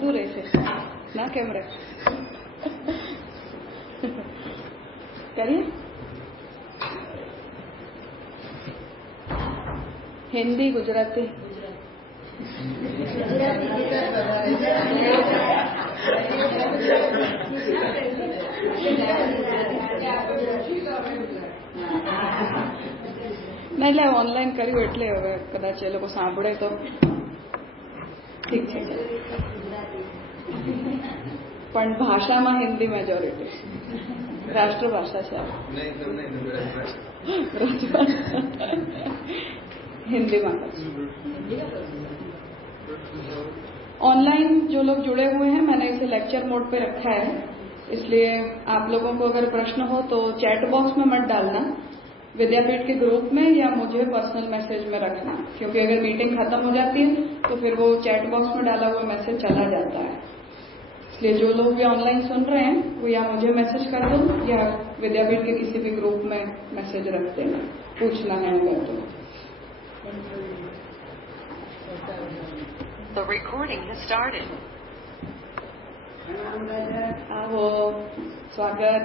दूर ऐसे ना कैमरा करिए। हिंदी गुजराती ના એટલે ઓનલાઈન કર્યું એટલે હવે કદાચ એ લોકો સાંભળે તો ઠીક છે, પણ ભાષામાં હિન્દી મેજોરિટી રાષ્ટ્રભાષા છે हिंदी में। ऑनलाइन जो लोग जुड़े हुए हैं मैंने इसे लेक्चर मोड पे रखा है, इसलिए आप लोगों को अगर प्रश्न हो तो चैट बॉक्स में मत डालना, विद्यापीठ के ग्रुप में या मुझे पर्सनल मैसेज में रखना, क्योंकि अगर मीटिंग खत्म हो जाती है तो फिर वो चैट बॉक्स में डाला हुआ मैसेज चला जाता है। इसलिए जो लोग भी ऑनलाइन सुन रहे हैं वो या मुझे मैसेज कर दो या विद्यापीठ के किसी भी ग्रुप में मैसेज रख देना, पूछना है अगर तो। The recording has started. आओ, स्वागत।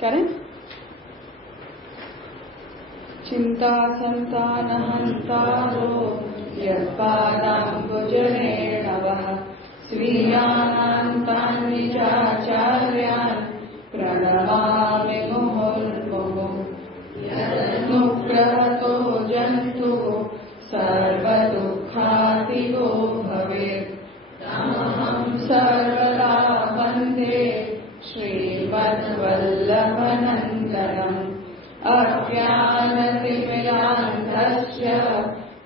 करें चिंता संतानहंतारो यत्पादाम्बुजनेन वः स्वीयान्तान् निजाचार्यान् प्रणमामि मुहुर्मुहुः। यदनुग्रहतो जन्तुः सर्वदुःखातिगो भवेत् तमहं सर्वदा वन्दे श्रीमद्वल्लभनन्दनम्। अज्ञानतिमिरान्धस्य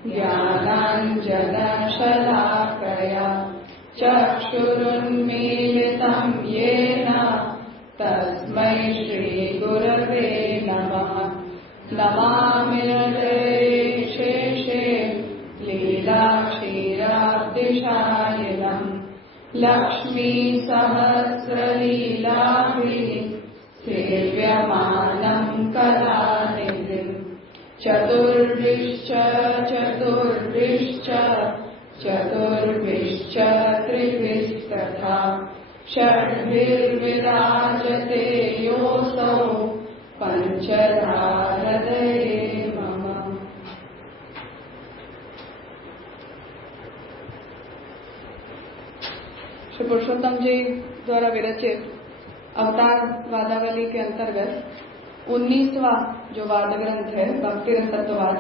ज्ञानाञ्जनशलाकया चक्षुरुन्मीलितं येन तस्मै श्रीगुरवे नमः। नमामि हृदयेशेषे लीलाक्षीराब्धिशायिनम् लक्ष्मीसहस्रलीलाभिः सेव्यमानं कलानिधिम्। चतुर्भिश्च त्रिभिस्तथा षड्भिर्विराजते योऽसौ पञ्चधा हृदये मम। श्री पुरुषोत्तम जी द्वारा विरचित अवतार वादावली के अंतर्गत 19वां जो वाद ग्रंथ है भक्ति रसत्ववाद,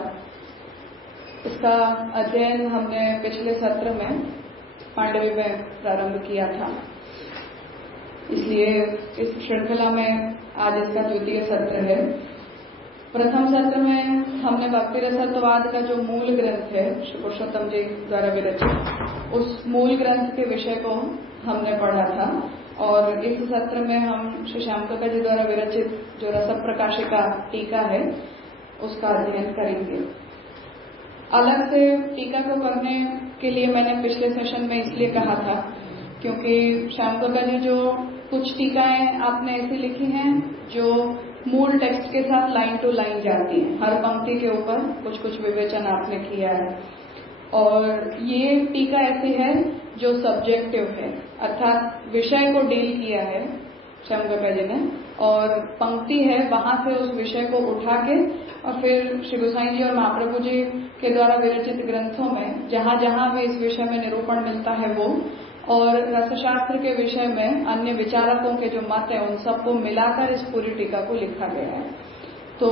इसका अध्ययन हमने पिछले सत्र में पांडवी में प्रारंभ किया था, इसलिए इस श्रृंखला में आज इसका द्वितीय सत्र है। प्रथम सत्र में हमने भक्ति रसत्ववाद का जो मूल ग्रंथ है श्री पुरुषोत्तम जी द्वारा विरचित, उस मूल ग्रंथ के विषय को हमने पढ़ा था, और इस सत्र में हम श्री श्यामकाका जी द्वारा विरचित जो रस प्रकाशिका टीका है उसका अध्ययन करेंगे। अलग से टीका को करने के लिए मैंने पिछले सेशन में इसलिए कहा था क्योंकि श्यामकाका जी जो कुछ टीकाएं आपने ऐसी लिखी हैं जो मूल टेक्स्ट के साथ लाइन टू लाइन जाती हैं, हर पंक्ति के ऊपर कुछ कुछ विवेचन आपने किया है, और ये टीका ऐसी है जो सब्जेक्टिव है, अर्थात विषय को डील किया है श्यामकाका जी ने, और पंक्ति है वहां से उस विषय को उठा के और फिर श्री गोसाई जी और महाप्रभु जी के द्वारा विरचित ग्रंथों में जहां जहां भी इस विषय में निरूपण मिलता है वो, और रसशास्त्र के विषय में अन्य विचारकों के जो मत है उन सबको मिलाकर इस पूरी टीका को लिखा गया है। तो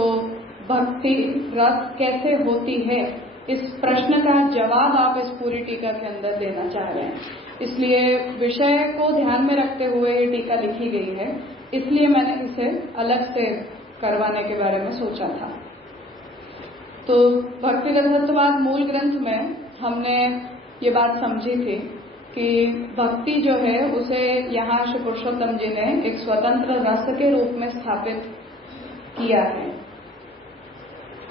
भक्ति रस कैसे होती है, इस प्रश्न का जवाब आप इस पूरी टीका के अंदर देना चाह रहे हैं, इसलिए विषय को ध्यान में रखते हुए ये टीका लिखी गई है, इसलिए मैंने इसे अलग से करवाने के बारे में सोचा था। तो भक्ति रसत्ववाद मूल ग्रंथ में हमने ये बात समझी थी कि भक्ति जो है उसे यहाँ श्री पुरुषोत्तम जी ने एक स्वतंत्र रस के रूप में स्थापित किया है।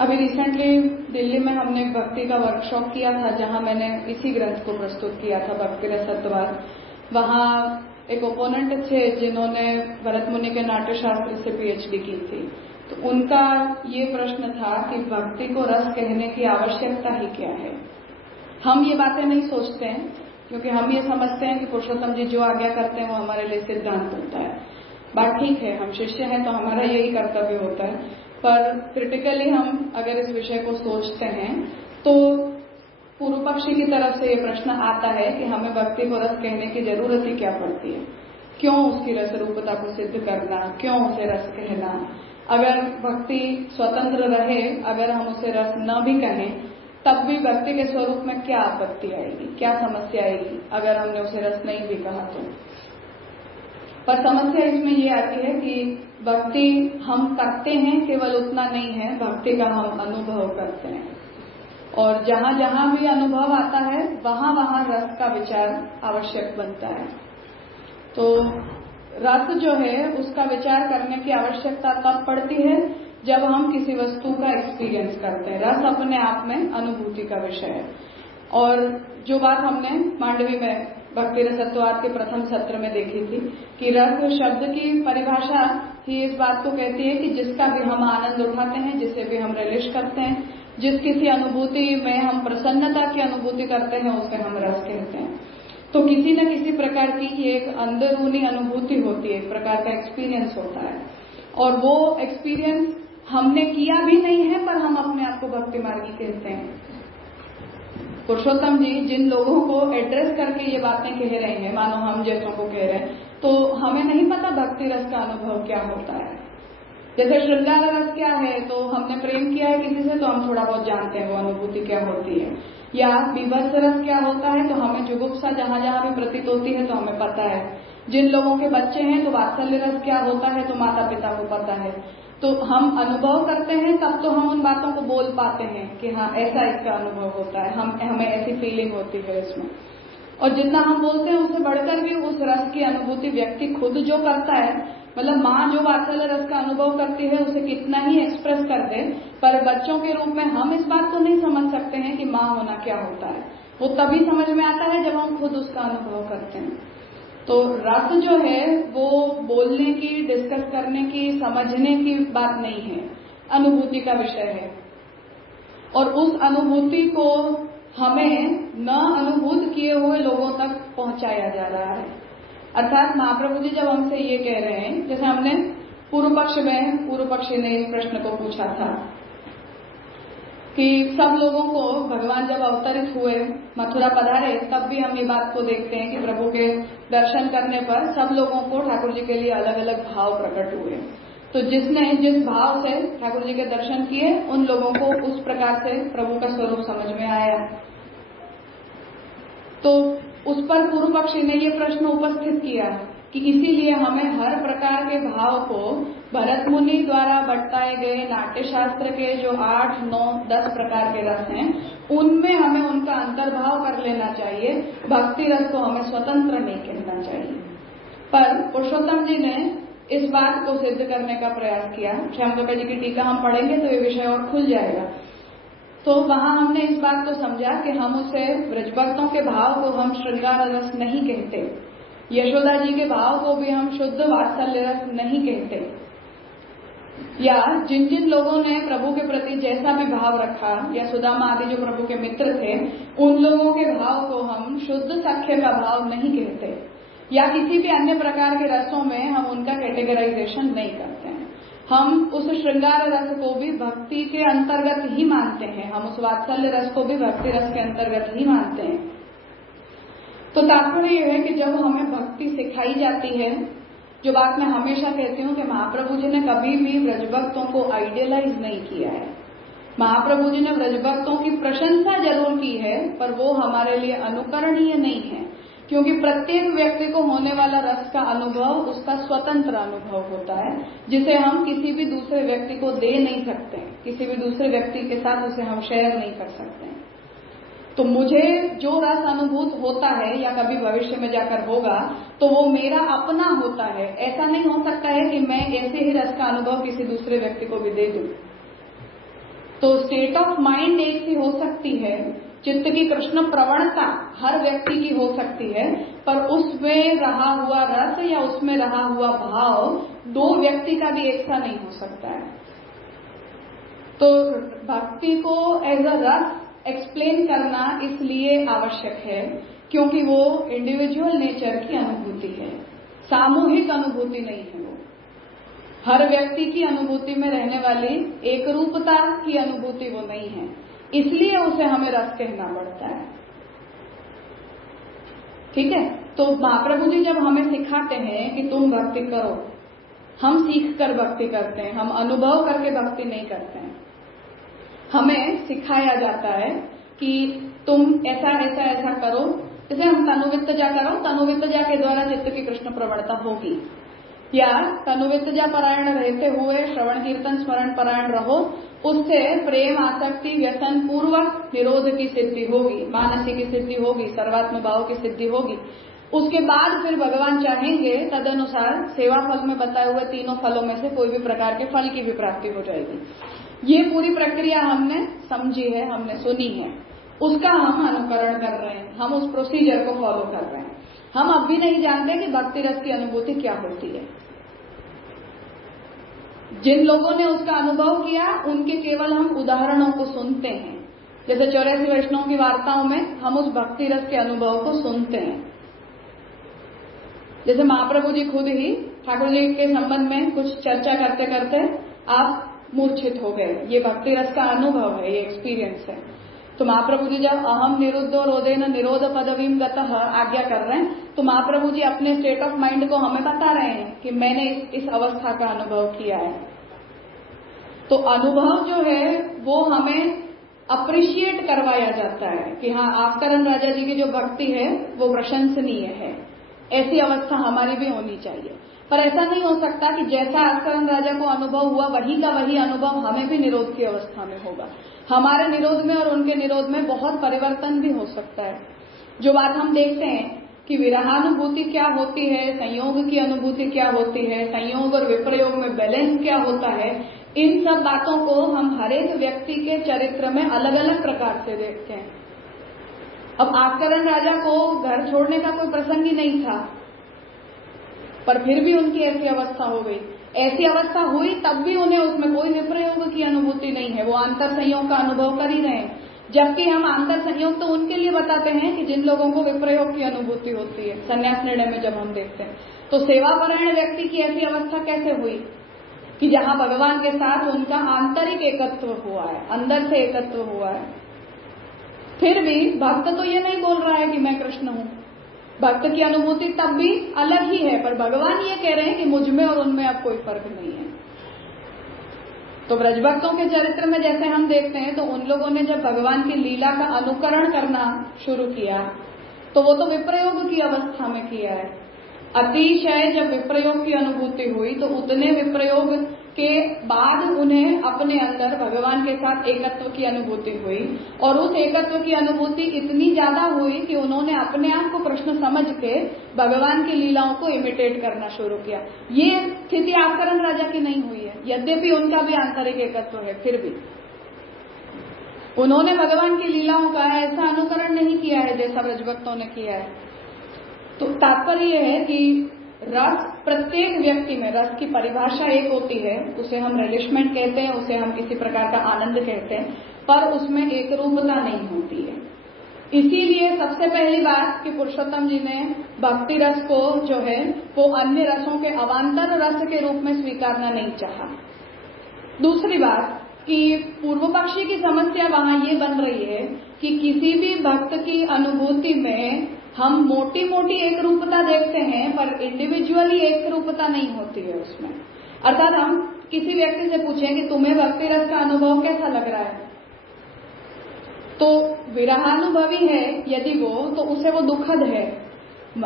अभी रिसेंटली दिल्ली में हमने भक्ति का वर्कशॉप किया था, जहां मैंने इसी ग्रंथ को प्रस्तुत किया था, भक्ति रसत्ववाद। वहां एक ओपोनेंट थे जिन्होंने भरत मुनि के नाट्यशास्त्र से पीएचडी की थी। तो उनका ये प्रश्न था कि भक्ति को रस कहने की आवश्यकता ही क्या है। हम ये बातें नहीं सोचते हैं, क्योंकि हम ये समझते हैं कि पुरुषोत्तम जी जो आज्ञा करते हैं वो हमारे लिए सिद्धांत होता है। बात ठीक है, हम शिष्य हैं तो हमारा यही कर्तव्य होता है, पर क्रिटिकली हम अगर इस विषय को सोचते हैं तो पूर्व पक्षी की तरफ से ये प्रश्न आता है कि हमें भक्ति को रस कहने की जरूरत ही क्या पड़ती है, क्यों उसकी रस रूपता को सिद्ध करना, क्यों उसे रस कहना। अगर भक्ति स्वतंत्र रहे, अगर हम उसे रस न भी कहें, तब भी भक्ति के स्वरूप में क्या आपत्ति आएगी, क्या समस्या आएगी अगर हमने उसे रस नहीं भी कहा तो। पर समस्या इसमें ये आती है कि भक्ति हम करते हैं, केवल उतना नहीं है, भक्ति का हम अनुभव करते हैं, और जहां जहां भी अनुभव आता है वहां वहां रस का विचार आवश्यक बनता है। तो रस जो है उसका विचार करने की आवश्यकता तब पड़ती है जब हम किसी वस्तु का एक्सपीरियंस करते हैं। रस अपने आप में अनुभूति का विषय है। और जो बात हमने मांडवी में भक्ति रसत्ववाद के प्रथम सत्र में देखी थी कि रस शब्द की परिभाषा ही इस बात को कहती है कि जिसका भी हम आनंद उठाते हैं, जिसे भी हम रिलिश करते हैं, जिस किसी अनुभूति में हम प्रसन्नता की अनुभूति करते हैं, उसे हम रस कहते हैं। तो किसी न किसी प्रकार की ये एक अंदरूनी अनुभूति होती है, एक प्रकार का एक्सपीरियंस होता है, और वो एक्सपीरियंस हमने किया भी नहीं है पर हम अपने आप को भक्ति मार्गी कहते हैं। पुरुषोत्तम जी जिन लोगों को एड्रेस करके ये बातें कह रहे हैं, मानो हम जैसों को कह रहे हैं, तो हमें नहीं पता भक्ति रस का अनुभव क्या होता है। जैसे श्रृंगार रस क्या है, तो हमने प्रेम किया है किसी से तो हम थोड़ा बहुत जानते हैं वो अनुभूति क्या होती है। या बीभत्स रस क्या होता है, तो हमें जुगुप्सा जहां जहां भी प्रतीत होती है तो हमें पता है। जिन लोगों के बच्चे हैं तो वात्सल्य रस क्या होता है, तो माता पिता को पता है। तो हम अनुभव करते हैं तब तो हम उन बातों को बोल पाते हैं कि हाँ ऐसा इसका अनुभव होता है, हमें ऐसी फीलिंग होती है इसमें। और जितना हम बोलते हैं उससे बढ़कर भी उस रस की अनुभूति व्यक्ति खुद जो करता है, मतलब माँ जो वात्सल्य रस का अनुभव करती है उसे कितना ही एक्सप्रेस कर दे, पर बच्चों के रूप में हम इस बात को नहीं समझ सकते हैं कि माँ होना क्या होता है। वो तभी समझ में आता है जब हम खुद उसका अनुभव करते हैं। तो रस जो है वो बोलने की, डिस्कस करने की, समझने की बात नहीं है, अनुभूति का विषय है। और उस अनुभूति को हमें न अनुभूत किए हुए लोगों तक पहुंचाया जा रहा है। अर्थात महाप्रभु जी जब हमसे ये कह रहे हैं, जैसे हमने पूर्व पक्षी ने इस प्रश्न को पूछा था कि सब लोगों को भगवान जब अवतरित हुए, मथुरा पधारे, तब भी हम ये बात को देखते हैं कि प्रभु के दर्शन करने पर सब लोगों को ठाकुर जी के लिए अलग अलग भाव प्रकट हुए। तो जिसने जिस भाव से ठाकुर जी के दर्शन किए, उन लोगों को उस प्रकार से प्रभु का स्वरूप समझ में आया। तो उस पर पूर्व पक्षी ने ये प्रश्न उपस्थित किया कि इसीलिए हमें हर प्रकार के भाव को भरत मुनि द्वारा बटाए गए नाट्यशास्त्र के जो 8, 9, 10 प्रकार के रस हैं, उनमें हमें उनका अंतर्भाव कर लेना चाहिए। भक्ति रस को हमें स्वतंत्र नहीं कहना चाहिए। पर पुरुषोत्तम जी ने इस बात को सिद्ध करने का प्रयास किया। श्यामप्रकाश जी की टीका हम पढ़ेंगे तो ये विषय और खुल जाएगा। तो वहां हमने इस बात को समझा कि हम उसे ब्रजभक्तों के भाव को हम श्रृंगार रस नहीं कहते, यशोदा जी के भाव को भी हम शुद्ध वात्सल्य रस नहीं कहते, या जिन जिन लोगों ने प्रभु के प्रति जैसा भी भाव रखा, या सुदामा आदि जो प्रभु के मित्र थे, उन लोगों के भाव को हम शुद्ध सख्य का भाव नहीं कहते, या किसी भी अन्य प्रकार के रसों में हम उनका कैटेगराइजेशन नहीं करते हैं। हम उस श्रृंगार रस को भी भक्ति के अंतर्गत ही मानते हैं, हम उस वात्सल्य रस को भी भक्ति रस के अंतर्गत ही मानते हैं। तो तात्पर्य यह है कि जब हमें भक्ति सिखाई जाती है, जो बात मैं हमेशा कहती हूँ कि महाप्रभु जी ने कभी भी ब्रजभक्तों को आइडियलाइज नहीं किया है। महाप्रभु जी ने ब्रजभक्तों की प्रशंसा जरूर की है, पर वो हमारे लिए अनुकरणीय नहीं है, क्योंकि प्रत्येक व्यक्ति को होने वाला रस का अनुभव उसका स्वतंत्र अनुभव होता है, जिसे हम किसी भी दूसरे व्यक्ति को दे नहीं सकते, किसी भी दूसरे व्यक्ति के साथ उसे हम शेयर नहीं कर सकते। तो मुझे जो रस अनुभूत होता है या कभी भविष्य में जाकर होगा, तो वो मेरा अपना होता है। ऐसा नहीं हो सकता है कि मैं ऐसे ही रस का अनुभव किसी दूसरे व्यक्ति को भी दे दूं। तो स्टेट ऑफ माइंड एक सी हो सकती है, चित्त की कृष्ण प्रवणता हर व्यक्ति की हो सकती है, पर उसमें रहा हुआ रस या उसमें रहा हुआ भाव दो व्यक्ति का भी एक सा नहीं हो सकता है। तो भक्ति को एज अ रस एक्सप्लेन करना इसलिए आवश्यक है क्योंकि वो इंडिविजुअल नेचर की अनुभूति है, सामूहिक अनुभूति नहीं है। वो हर व्यक्ति की अनुभूति में रहने वाली एक रूपता की अनुभूति वो नहीं है, इसलिए उसे हमें रस कहना पड़ता है। ठीक है, तो महाप्रभु जी जब हमें सिखाते हैं कि तुम भक्ति करो, हम सीख कर भक्ति करते हैं, हम अनुभव करके भक्ति नहीं करते हैं। हमें सिखाया जाता है कि तुम ऐसा ऐसा ऐसा करो, जैसे हम तनुवित्तजा करो, तनुवित्तजा के द्वारा चित्त की कृष्ण प्रवणता होगी, या तनुवित्तजा परायण रहते हुए श्रवण कीर्तन स्मरण परायण रहो, उससे प्रेम आसक्ति व्यसन पूर्वक निरोध की सिद्धि होगी, मानसी की सिद्धि होगी, सर्वात्म भाव की सिद्धि होगी। उसके बाद फिर भगवान चाहेंगे तदनुसार सेवा फल में बताए हुए तीनों फलों में से कोई भी प्रकार के फल की भी प्राप्ति हो जाएगी। ये पूरी प्रक्रिया हमने समझी है, हमने सुनी है, उसका हम अनुकरण कर रहे हैं, हम उस प्रोसीजर को फॉलो कर रहे हैं। हम अब भी नहीं जानते कि भक्ति रस की अनुभूति क्या होती है। जिन लोगों ने उसका अनुभव किया उनके केवल हम उदाहरणों को सुनते हैं, जैसे 84 वैष्णव की वार्ताओं में हम उस भक्ति रस के अनुभव को सुनते हैं। जैसे महाप्रभु जी खुद ही ठाकुर जी के संबंध में कुछ चर्चा करते करते आप मूर्छित हो गए, ये भक्ति रस का अनुभव है, ये एक्सपीरियंस है। तो महाप्रभु जी जब अहम निरुद्धो रोदेन निरोध पदवीम गतः आज्ञा कर रहे हैं, तो महाप्रभु जी अपने स्टेट ऑफ माइंड को हमें बता रहे हैं कि मैंने इस अवस्था का अनुभव किया है। तो अनुभव जो है वो हमें अप्रिशिएट करवाया जाता है कि हाँ, आस्करण राजा जी की जो भक्ति है वो प्रशंसनीय है, ऐसी अवस्था हमारी भी होनी चाहिए। पर ऐसा नहीं हो सकता कि जैसा आस्करण राजा को अनुभव हुआ वही का वही अनुभव हमें भी निरोध की अवस्था में होगा। हमारे निरोध में और उनके निरोध में बहुत परिवर्तन भी हो सकता है। जो बात हम देखते हैं कि विरहानुभूति क्या होती है, संयोग की अनुभूति क्या होती है, संयोग और विप्रयोग में बैलेंस क्या होता है, इन सब बातों को हम हरेक व्यक्ति के चरित्र में अलग अलग प्रकार से देखते हैं। अब आस्करण राजा को घर छोड़ने का कोई प्रसंग ही नहीं था, पर फिर भी उनकी ऐसी अवस्था हो गई। ऐसी अवस्था हुई तब भी उन्हें उसमें कोई विप्रयोग की अनुभूति नहीं है, वो आंतर संयोग का अनुभव कर ही रहे हैं। जबकि हम आंतर संयोग तो उनके लिए बताते हैं कि जिन लोगों को विप्रयोग की अनुभूति होती है। संन्यास निर्णय में जब हम देखते हैं तो सेवापरायण व्यक्ति की ऐसी अवस्था कैसे हुई कि जहां भगवान के साथ उनका आंतरिक एकत्व हुआ है, अंदर से एकत्व हुआ है। फिर भी भक्त तो ये नहीं बोल रहा है कि मैं कृष्ण हूं, भक्त की अनुभूति तब भी अलग ही है, पर भगवान ये कह रहे हैं कि मुझ में और उनमें अब कोई फर्क नहीं है। तो ब्रजभक्तों के चरित्र में जैसे हम देखते हैं, तो उन लोगों ने जब भगवान की लीला का अनुकरण करना शुरू किया तो वो तो विप्रयोग की अवस्था में किया है। अतिशय जब विप्रयोग की अनुभूति हुई तो उतने विप्रयोग के बाद उन्हें अपने अंदर भगवान के साथ एकत्व की अनुभूति हुई, और उस एकत्व की अनुभूति इतनी ज्यादा हुई कि उन्होंने अपने आप को कृष्ण समझ के भगवान की लीलाओं को इमिटेट करना शुरू किया। ये स्थिति आस्करण राजा की नहीं हुई है, यद्यपि उनका भी आंतरिक एकत्व है, फिर भी उन्होंने भगवान की लीलाओं का ऐसा अनुकरण नहीं किया है जैसा ब्रजभक्तों ने किया है। तो तात्पर्य यह है कि रस प्रत्येक व्यक्ति में, रस की परिभाषा एक होती है, उसे हम रिलिशमेंट कहते हैं, उसे हम किसी प्रकार का आनंद कहते हैं, पर उसमें एक रूपता नहीं होती है। इसीलिए सबसे पहली बात कि पुरुषोत्तम जी ने भक्ति रस को जो है वो अन्य रसों के अवान्तर रस के रूप में स्वीकारना नहीं चाहा। दूसरी बात कि पूर्व पक्षी की समस्या वहां ये बन रही है कि किसी भी भक्त की अनुभूति में हम मोटी मोटी एक रूपता देखते हैं, पर इंडिविजुअली एक रूपता नहीं होती है उसमें। अर्थात हम किसी व्यक्ति से पूछें कि तुम्हें भक्ति रस का अनुभव कैसा लग रहा है, तो विरहानुभवी है यदि वो, तो उसे वो दुखद है।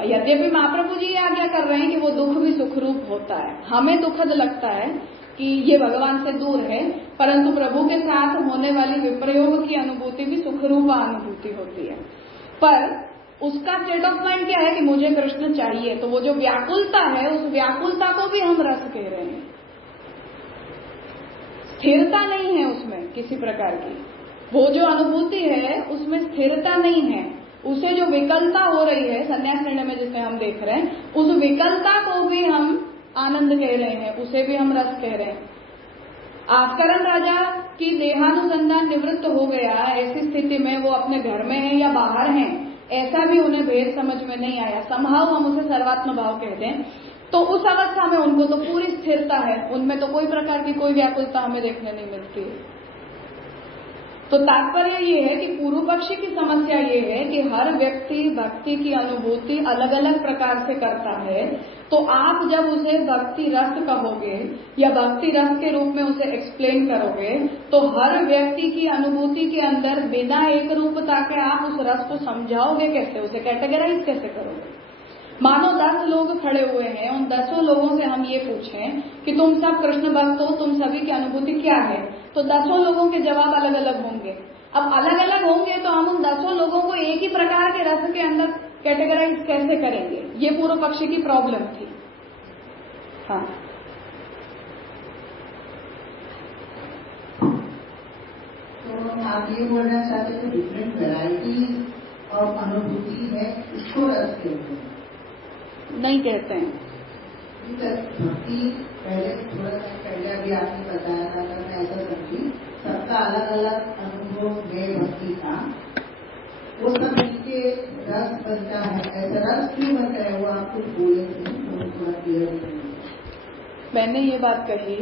यद्यपि महाप्रभु जी आज्ञा कर रहे हैं कि वो दुख भी सुखरूप होता है। हमें दुखद लगता है कि ये भगवान से दूर है, परंतु प्रभु के साथ होने वाली विप्रयोग की अनुभूति भी सुखरूप अनुभूति होती है। पर उसका स्टेट ऑफ माइंड क्या है कि मुझे कृष्ण चाहिए, तो वो जो व्याकुलता है, उस व्याकुलता को भी हम रस कह रहे हैं। स्थिरता नहीं है उसमें किसी प्रकार की। वो जो अनुभूति है उसमें स्थिरता नहीं है, उसे जो विकलता हो रही है संन्यास निर्णय में जिसे हम देख रहे हैं, उस विकलता को भी हम आनंद कह रहे हैं, उसे भी हम रस कह रहे हैं। आस्करण राजा की देहानुसंधान निवृत्त हो गया, ऐसी स्थिति में वो अपने घर में है या बाहर हैं, ऐसा भी उन्हें भेद समझ में नहीं आया। समहाव हम उसे सर्वात्म भाव कहते हैं। तो उस अवस्था में उनको तो पूरी स्थिरता है, उनमें तो कोई प्रकार की कोई व्याकुलता हमें देखने नहीं मिलती। तो तात्पर्य ये है कि पूर्व पक्षी की समस्या ये है कि हर व्यक्ति भक्ति की अनुभूति अलग अलग प्रकार से करता है। तो आप जब उसे भक्ति रस कहोगे या भक्ति रस के रूप में उसे एक्सप्लेन करोगे, तो हर व्यक्ति की अनुभूति के अंदर बिना एक रूपता के आप उस रस को समझाओगे कैसे, उसे कैटेगराइज कैसे करोगे? मानो 10 लोग खड़े हुए हैं, उन 10 लोगों से हम ये पूछें कि तुम सब कृष्ण भक्त हो, तुम सभी की अनुभूति क्या है, तो 10 लोगों के जवाब अलग अलग होंगे। अब अलग अलग होंगे तो हम उन 10 लोगों को एक ही प्रकार के रस के अंदर कैटेगराइज कैसे करेंगे? ये पूर्व पक्षी की प्रॉब्लम थी। हाँ, तो आप ये बोलना चाहते थे डिफरेंट वैरायटीज ऑफ अनुभूति है, इसको रस कहते हैं? नहीं कहते हैं। भक्ति पहले थोड़ा टाइम पहले अभी आपने बताया था, अगर मैं ऐसा समझी, सबका अलग अलग अनुभव है भक्ति का, वो सब मिलके रस बनता है। ऐसा रस क्यों बनता है वो आप कुछ बोले थे, तो थोड़ा क्लियर। मैंने ये बात कही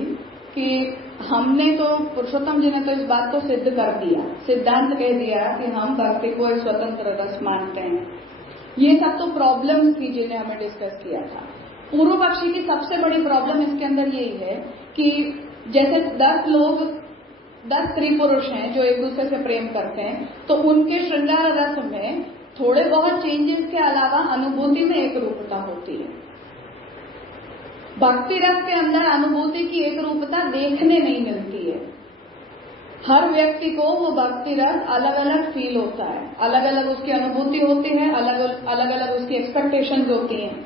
कि हमने तो पुरुषोत्तम जी ने तो इस बात को सिद्ध कर दिया, सिद्धांत कह दिया कि हम भक्ति को एक स्वतंत्र रस मानते हैं। ये सब तो प्रॉब्लम्स थी जिन्हें हमें डिस्कस किया था। पूर्व पक्षी की सबसे बड़ी प्रॉब्लम इसके अंदर यही है कि जैसे 10 लोग 10 स्त्री पुरुष हैं जो एक दूसरे से प्रेम करते हैं, तो उनके श्रृंगार रस में थोड़े बहुत चेंजेस के अलावा अनुभूति में एक रूपता होती है। भक्ति रस के अंदर अनुभूति की एक रूपता देखने नहीं मिलती है। हर व्यक्ति को वो भक्ति रस अलग अलग फील होता है, अलग अलग उसकी अनुभूति होती है, अलग अलग उसकी एक्सपेक्टेशंस होती हैं।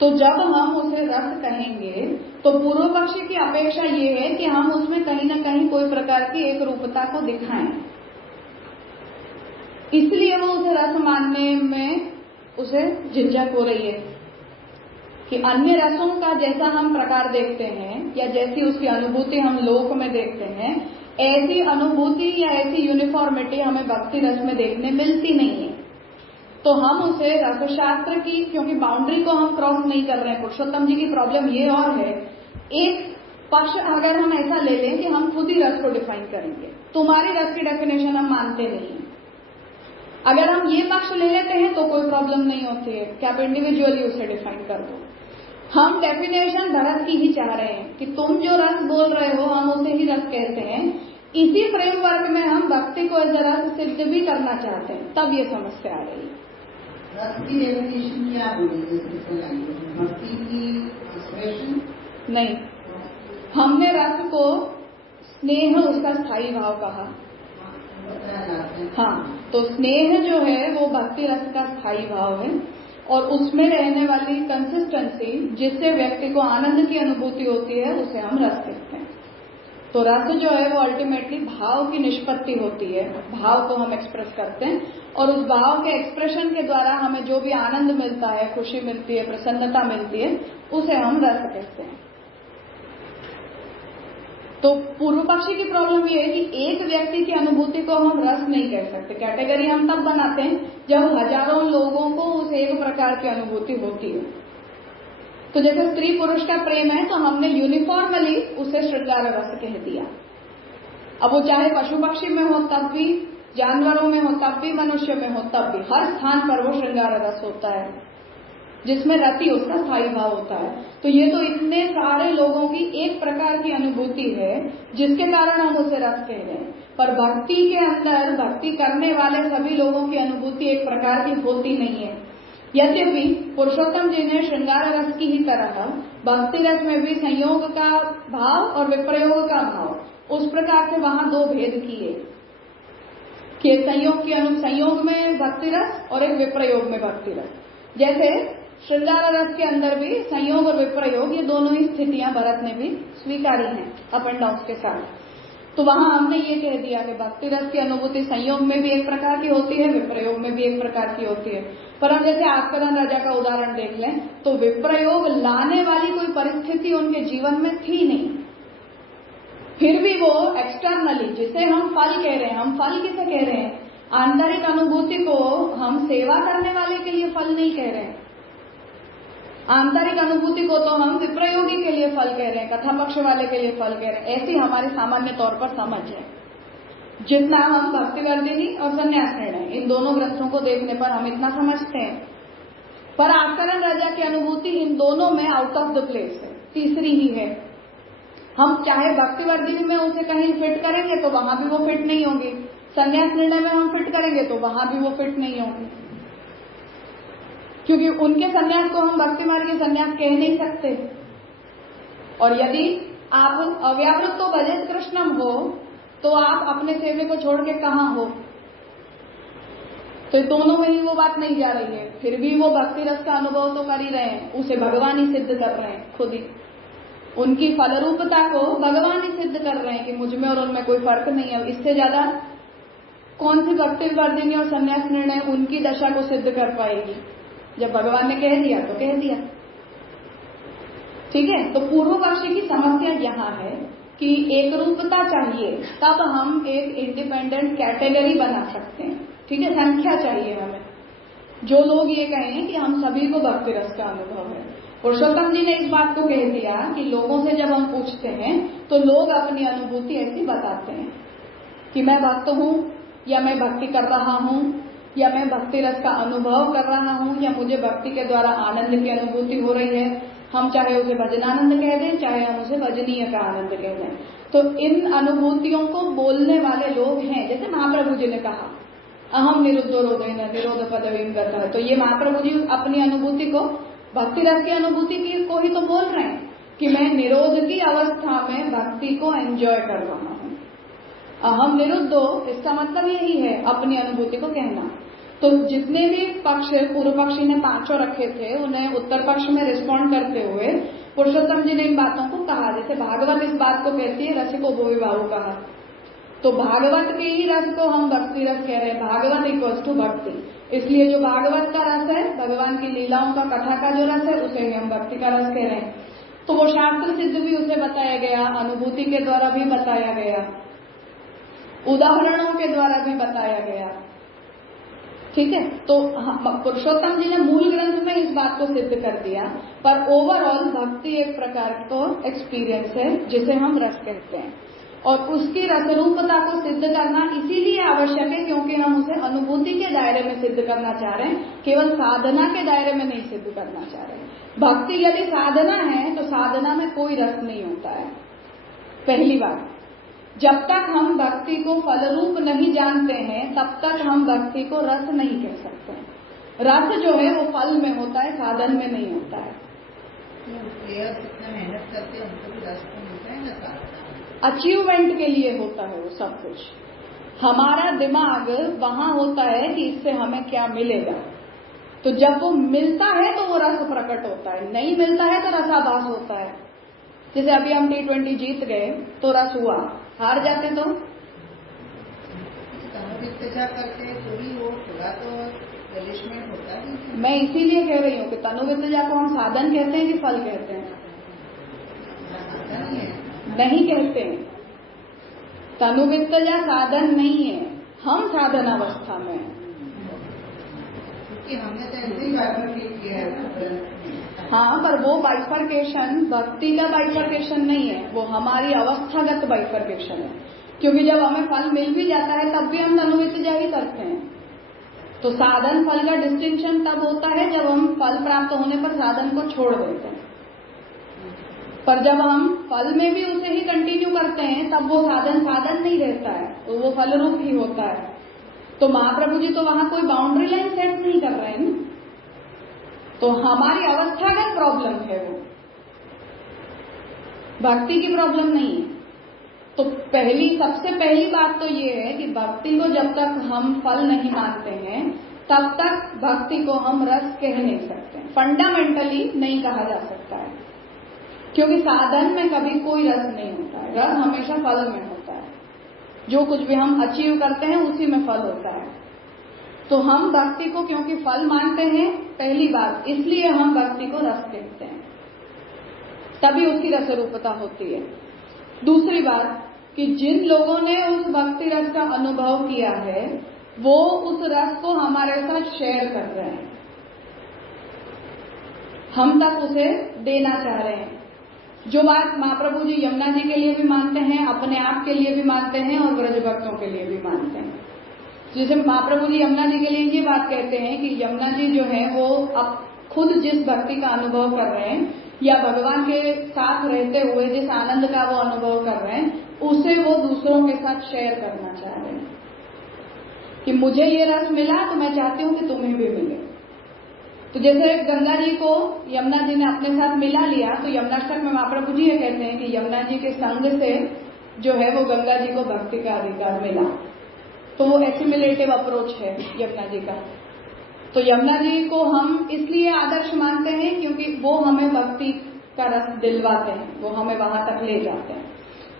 तो जब हम उसे रस कहेंगे तो पूर्व पक्षी की अपेक्षा ये है कि हम उसमें कहीं ना कहीं कोई प्रकार की एक रूपता को दिखाएं, इसलिए वो उसे रस मानने में उसे झिझक हो रही है कि अन्य रसों का जैसा हम प्रकार देखते हैं या जैसी उसकी अनुभूति हम लोक में देखते हैं, ऐसी अनुभूति या ऐसी यूनिफॉर्मिटी हमें भक्ति रस में देखने मिलती नहीं है। तो हम उसे रसशास्त्र की, क्योंकि बाउंड्री को हम क्रॉस नहीं कर रहे हैं। पुरुषोत्तम जी की प्रॉब्लम ये और है, एक पक्ष अगर हम ऐसा ले लें कि हम खुद ही रस को डिफाइन करेंगे, तुम्हारी रस की डेफिनेशन हम मानते नहीं हैं। अगर हम ये पक्ष ले लेते हैं तो कोई प्रॉब्लम नहीं होती है कि आप इंडिविजुअली उसे डिफाइन कर दो। हम डेफिनेशन भरत की ही चाह रहे हैं कि तुम जो रस बोल रहे हो हम उसे ही रस कहते हैं। इसी फ्रेमवर्क में हम भक्ति को एज रस सिद्ध भी करना चाहते हैं, तब ये समस्या आ रही है। रस की डेफिनेशन क्या बोलेंगे? भक्ति की एक्सप्रेशन नहीं, हमने रस को स्नेह उसका स्थायी भाव कहा। हाँ, तो स्नेह जो है वो भक्ति रस का स्थायी भाव है और उसमें रहने वाली कंसिस्टेंसी जिससे व्यक्ति को आनंद की अनुभूति होती है उसे हम रस कहते हैं। तो रस जो है वो अल्टीमेटली भाव की निष्पत्ति होती है, भाव को हम एक्सप्रेस करते हैं और उस भाव के एक्सप्रेशन के द्वारा हमें जो भी आनंद मिलता है, खुशी मिलती है, प्रसन्नता मिलती है, उसे हम रस कहते हैं। तो पूर्व पक्षी की प्रॉब्लम ये है कि एक व्यक्ति की अनुभूति को हम रस नहीं कह सकते। कैटेगरी हम तब बनाते हैं जब हजारों लोगों को उस एक प्रकार की अनुभूति होती है। तो जैसे स्त्री पुरुष का प्रेम है तो हमने यूनिफॉर्मली उसे श्रृंगार रस कह दिया। अब वो चाहे पशु पक्षी में हो तब भी, जानवरों में हो तब भी, मनुष्य में हो तब भी, हर स्थान पर वो श्रृंगार रस होता है जिसमें रति उसका स्थायी भाव होता है। तो ये तो इतने सारे लोगों की एक प्रकार की अनुभूति है जिसके कारण हम उसे रस कह रहे हैं। पर भक्ति के अंदर भक्ति करने वाले सभी लोगों की अनुभूति एक प्रकार की होती नहीं है। यद्यपि पुरुषोत्तम जी ने श्रृंगार रस की ही तरह भक्ति रस में भी संयोग का भाव और विप्रयोग का भाव, उस प्रकार से वहां दो भेद किए कि एक संयोग में भक्ति रस और एक विप्रयोग में भक्ति रस। जैसे श्रृंगार रस के अंदर भी संयोग और विप्रयोग, ये दोनों ही स्थितियां भरत ने भी स्वीकारी हैं अप एंड डाउन के साथ। तो वहां हमने ये कह दिया कि भक्ति रस की अनुभूति संयोग में भी एक प्रकार की होती है, विप्रयोग में भी एक प्रकार की होती है। पर हम जैसे आस्करण राजा का उदाहरण देख लें तो विप्रयोग लाने वाली कोई परिस्थिति उनके जीवन में थी नहीं, फिर भी वो एक्सटर्नली, जिसे हम फल कह रहे हैं, हम फल किसे कह रहे हैं, आंतरिक अनुभूति को हम सेवा करने वाले के लिए फल नहीं कह रहे हैं, आंतरिक अनुभूति को तो हम विप्रयोगी के लिए फल कह रहे हैं, कथा पक्ष वाले के लिए फल कह रहे हैं। ऐसी हमारी सामान्य तौर पर समझ है। जितना हम भक्तिवर्धिनी और संन्यास निर्णय इन दोनों ग्रंथों को देखने पर हम इतना समझते हैं, पर आस्करण राजा की अनुभूति इन दोनों में आउट ऑफ द प्लेस है, तीसरी ही है। हम चाहे भक्तिवर्धिनी में उसे कहीं फिट करेंगे तो वहां भी वो फिट नहीं होगी, संन्यास निर्णय में हम फिट करेंगे तो वहां भी वो फिट नहीं होगी, क्योंकि उनके संन्यास को हम भक्ति मार्ग के संन्यास कह नहीं सकते। और यदि आप अव्यावृत्तो भजेत कृष्णम हो तो आप अपने सेवे को छोड़ के कहां हो, तो दोनों में ही वो बात नहीं जा रही है। फिर भी वो भक्ति रस का अनुभव तो कर ही रहे हैं, उसे भगवान ही सिद्ध कर रहे हैं, खुद ही उनकी फलरूपता को भगवान ही सिद्ध कर रहे हैं कि मुझ में और उनमें कोई फर्क नहीं है। इससे ज्यादा कौन सी भक्ति वर्धिनी और संन्यास निर्णय उनकी दशा को सिद्ध कर पाएगी। जब भगवान ने कह दिया तो कह दिया, ठीक है। तो पूर्व पक्षी की समस्या यहाँ है कि एक रूपता चाहिए, तब हम एक इंडिपेंडेंट कैटेगरी बना सकते हैं, ठीक है। संख्या चाहिए हमें, जो लोग ये कहें कि हम सभी को भक्ति रस का अनुभव है। पुरुषोत्तम जी ने इस बात को कह दिया कि लोगों से जब हम पूछते हैं तो लोग अपनी अनुभूति ऐसी बताते हैं कि मैं भक्त हूं, या मैं भक्ति कर रहा हूं, या मैं भक्ति रस का अनुभव कर रहा हूं, या मुझे भक्ति के द्वारा आनंद की अनुभूति हो रही है। हम चाहे उसे भजनानंद कह दें, चाहे हम उसे भजनीय का आनंद कह दें। तो इन अनुभूतियों को बोलने वाले लोग हैं, जैसे महाप्रभु जी ने कहा अहम निरुद्धो रोधेन निरोध पदवीम गतः है। तो ये महाप्रभु जी अपनी अनुभूति को, भक्ति रस की अनुभूति की को ही तो बोल रहे हैं कि मैं निरोध की अवस्था में भक्ति को एंजॉय कर रहा हूं। अहम निरुद्धो, इसका मतलब यही है अपनी अनुभूति को कहना। तो जितने भी पक्ष पूर्व पक्षी ने पांचों रखे थे, उन्हें उत्तर पक्ष में रिस्पॉन्ड करते हुए पुरुषोत्तम जी ने इन बातों को कहा। जैसे भागवत इस बात को कहती है रसिको भुविभावु कहा, तो भागवत के ही रस को हम भक्ति रस कह रहे हैं। भागवत इक्वल्स टू भक्ति, इसलिए जो भागवत का रस है, भगवान की लीलाओं का, कथा का जो रस है, उसे ही हम भक्ति का रस कह रहे हैं। तो वो शास्त्र सिद्ध भी उसे बताया गया, अनुभूति के द्वारा भी बताया गया, उदाहरणों के द्वारा भी बताया गया, ठीक है। तो पुरुषोत्तम जी ने मूल ग्रंथ में इस बात को सिद्ध कर दिया, पर ओवरऑल भक्ति एक प्रकार का एक्सपीरियंस है जिसे हम रस कहते हैं, और उसकी रसरूपता को सिद्ध करना इसीलिए आवश्यक है क्योंकि हम उसे अनुभूति के दायरे में सिद्ध करना चाह रहे हैं, केवल साधना के दायरे में नहीं सिद्ध करना चाह रहे हैं। भक्ति यदि साधना है तो साधना में कोई रस नहीं होता है। पहली बात, जब तक हम भक्ति को फल रूप नहीं जानते हैं तब तक हम भक्ति को रस नहीं कह सकते। रस जो है वो फल में होता है, साधन में नहीं होता है। मेहनत करते हैं उनको भी रस तो मिलता है ना, अचीवमेंट के लिए होता है वो सब कुछ। हमारा दिमाग वहां होता है कि इससे हमें क्या मिलेगा, तो जब वो मिलता है तो वो रस प्रकट होता है, नहीं मिलता है तो रसाभास होता है। जैसे अभी हम T20 जीत गए तो रस हुआ, हार जाते तो करके थोड़ी वो थोड़ा तो रिलीशमेंट होता है। मैं इसीलिए कह रही हूँ कि तनुवित्तजा को हम साधन कहते हैं कि फल कहते हैं? नहीं कहते हैं। तनुवित्तजा साधन नहीं है, हम साधन अवस्था में हैं। हमने तो ऐसे ही बाइफरकेट किया है। हाँ, पर वो बाइफरकेशन भक्ति का बाइफरकेशन नहीं है, वो हमारी अवस्थागत बाइफरकेशन है। क्योंकि जब हमें फल मिल भी जाता है तब भी हम तनुवित्तजा ही करते हैं। तो साधन फल का डिस्टिंक्शन तब होता है जब हम फल प्राप्त होने पर साधन को छोड़ देते हैं, पर जब हम फल में भी उसे ही कंटिन्यू करते हैं तब वो साधन साधन नहीं रहता है, तो वो फल रूप ही होता है। तो महाप्रभु जी तो वहां कोई बाउंड्री लाइन सेट नहीं कर रहे हैं ना, तो हमारी अवस्थागत प्रॉब्लम है, वो भक्ति की प्रॉब्लम नहीं है। तो सबसे पहली बात तो ये है कि भक्ति को जब तक हम फल नहीं मानते हैं तब तक भक्ति को हम रस कह नहीं सकते, फंडामेंटली नहीं कहा जा सकता है, क्योंकि साधन में कभी कोई रस नहीं होता है। रस हमेशा फल में होता है, जो कुछ भी हम अचीव करते हैं उसी में फल होता है। तो हम भक्ति को क्योंकि फल मानते हैं, पहली बात, इसलिए हम भक्ति को रस कहते हैं, तभी उसकी रस रूपता होती है। दूसरी बात कि जिन लोगों ने उस भक्ति रस का अनुभव किया है वो उस रस को हमारे साथ शेयर कर रहे हैं, हम तक उसे देना चाह रहे हैं। जो बात महाप्रभु जी यमुना जी के लिए भी मानते हैं, अपने आप के लिए भी मानते हैं और ब्रज भक्तों के लिए भी मानते हैं। जैसे महाप्रभु जी यमुना जी के लिए ये बात कहते हैं कि यमुना जी जो है वो अब खुद जिस भक्ति का अनुभव कर रहे हैं या भगवान के साथ रहते हुए जिस आनंद का वो अनुभव कर रहे हैं उसे वो दूसरों के साथ शेयर करना चाह रहे हैं कि मुझे ये रस मिला तो मैं चाहती हूँ कि तुम्हें भी मिले। तो जैसे गंगा जी को यमुना जी ने अपने साथ मिला लिया, तो यमुनाष्टक में महाप्रभु जी ये कहते हैं कि यमुना जी के संग से जो है वो गंगा जी को भक्ति का अधिकार मिला। तो वो एसिमिलेटिव अप्रोच है यमुना जी का। तो यमुना जी को हम इसलिए आदर्श मानते हैं क्योंकि वो हमें भक्ति का रस दिलवाते हैं, वो हमें वहां तक ले जाते हैं।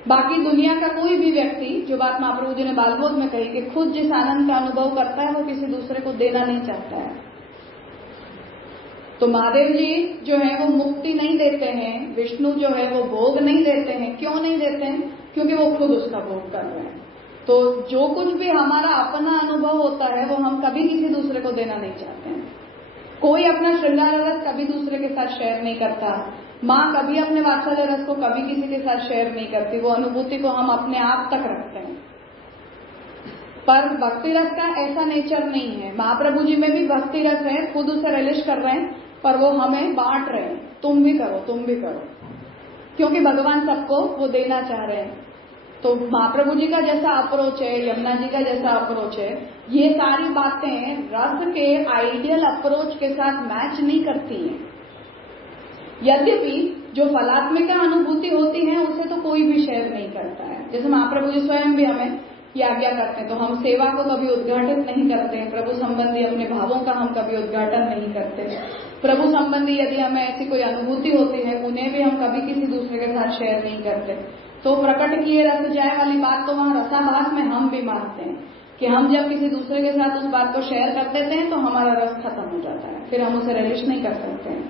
बाकी दुनिया का कोई भी व्यक्ति, जो बात महाप्रभु जी ने बालबोध में कही कि खुद जिस आनंद का अनुभव करता है वो किसी दूसरे को देना नहीं चाहता है। तो महादेव जी जो है वो मुक्ति नहीं देते हैं, विष्णु जो है वो भोग नहीं देते हैं। क्यों नहीं देते हैं? क्योंकि वो खुद उसका भोग कर रहे हैं। तो जो कुछ भी हमारा अपना अनुभव होता है वो हम कभी किसी दूसरे को देना नहीं चाहते हैं। कोई अपना श्रृंगार रस कभी दूसरे के साथ शेयर नहीं करता, माँ कभी अपने वात्सल्य रस को कभी किसी के साथ शेयर नहीं करती, वो अनुभूति को हम अपने आप तक रखते हैं। पर भक्ति रस का ऐसा नेचर नहीं है। महाप्रभु जी में भी भक्ति रस है, खुद उसे रिलिश कर रहे हैं, पर वो हमें बांट रहे हैं, तुम भी करो तुम भी करो, क्योंकि भगवान सबको वो देना चाह रहे हैं। तो महाप्रभु जी का जैसा अप्रोच है, यमुना जी का जैसा अप्रोच है, ये सारी बातें रस के आइडियल अप्रोच के साथ मैच नहीं करती हैं। यद्यपि जो फलात्मिका अनुभूति होती है उसे तो कोई भी शेयर नहीं करता है। जैसे महाप्रभु जी स्वयं भी हमें ये आज्ञा करते हैं, तो हम सेवा को कभी उद्घाटित नहीं करते हैं। प्रभु संबंधी अपने भावों का हम कभी उद्घाटन नहीं करते। प्रभु संबंधी यदि हमें ऐसी कोई अनुभूति होती है उन्हें भी हम कभी किसी दूसरे के साथ शेयर नहीं करते। तो प्रकट किए रस जाए वाली बात तो वहाँ रसाभास में हम भी मानते हैं कि हम जब किसी दूसरे के साथ उस बात को शेयर कर देते हैं तो हमारा रस खत्म हो जाता है, फिर हम उसे रिलिश नहीं कर सकते हैं।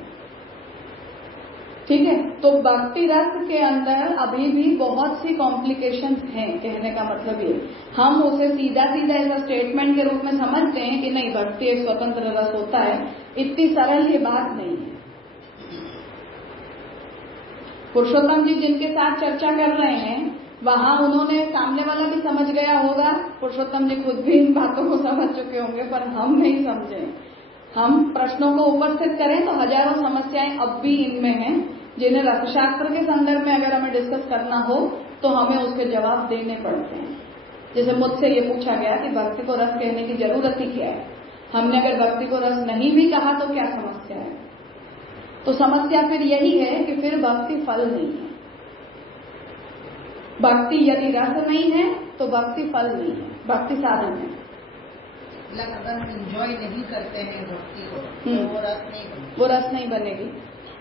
ठीक है, तो भक्ति रस के अंदर अभी भी बहुत सी कॉम्प्लिकेशंस हैं। कहने का मतलब ये, हम उसे सीधा सीधा ऐसा स्टेटमेंट के रूप में समझते हैं कि नहीं भक्ति एक स्वतंत्र रस होता है। इतनी सरल ये बात नहीं है। पुरुषोत्तम जी जिनके साथ चर्चा कर रहे हैं वहां उन्होंने, सामने वाला भी समझ गया होगा, पुरुषोत्तम जी खुद भी इन बातों को समझ चुके होंगे, पर हम नहीं समझे। हम प्रश्नों को उपस्थित करें तो हजारों समस्याएं अब भी इनमें हैं, जिन्हें रसशास्त्र के संदर्भ में अगर हमें डिस्कस करना हो तो हमें उसके जवाब देने पड़ते हैं। जैसे मुझसे ये पूछा गया कि भक्ति को रस कहने की जरूरत ही क्या है। हमने अगर भक्ति को रस नहीं भी कहा तो क्या समस्या है? तो समस्या फिर यही है कि फिर भक्ति फल नहीं है। भक्ति यदि रस नहीं है तो भक्ति फल नहीं है, भक्ति साधन है। अगर हम एंजॉय नहीं करते हैं भक्ति को तो वो रस नहीं बनेगी।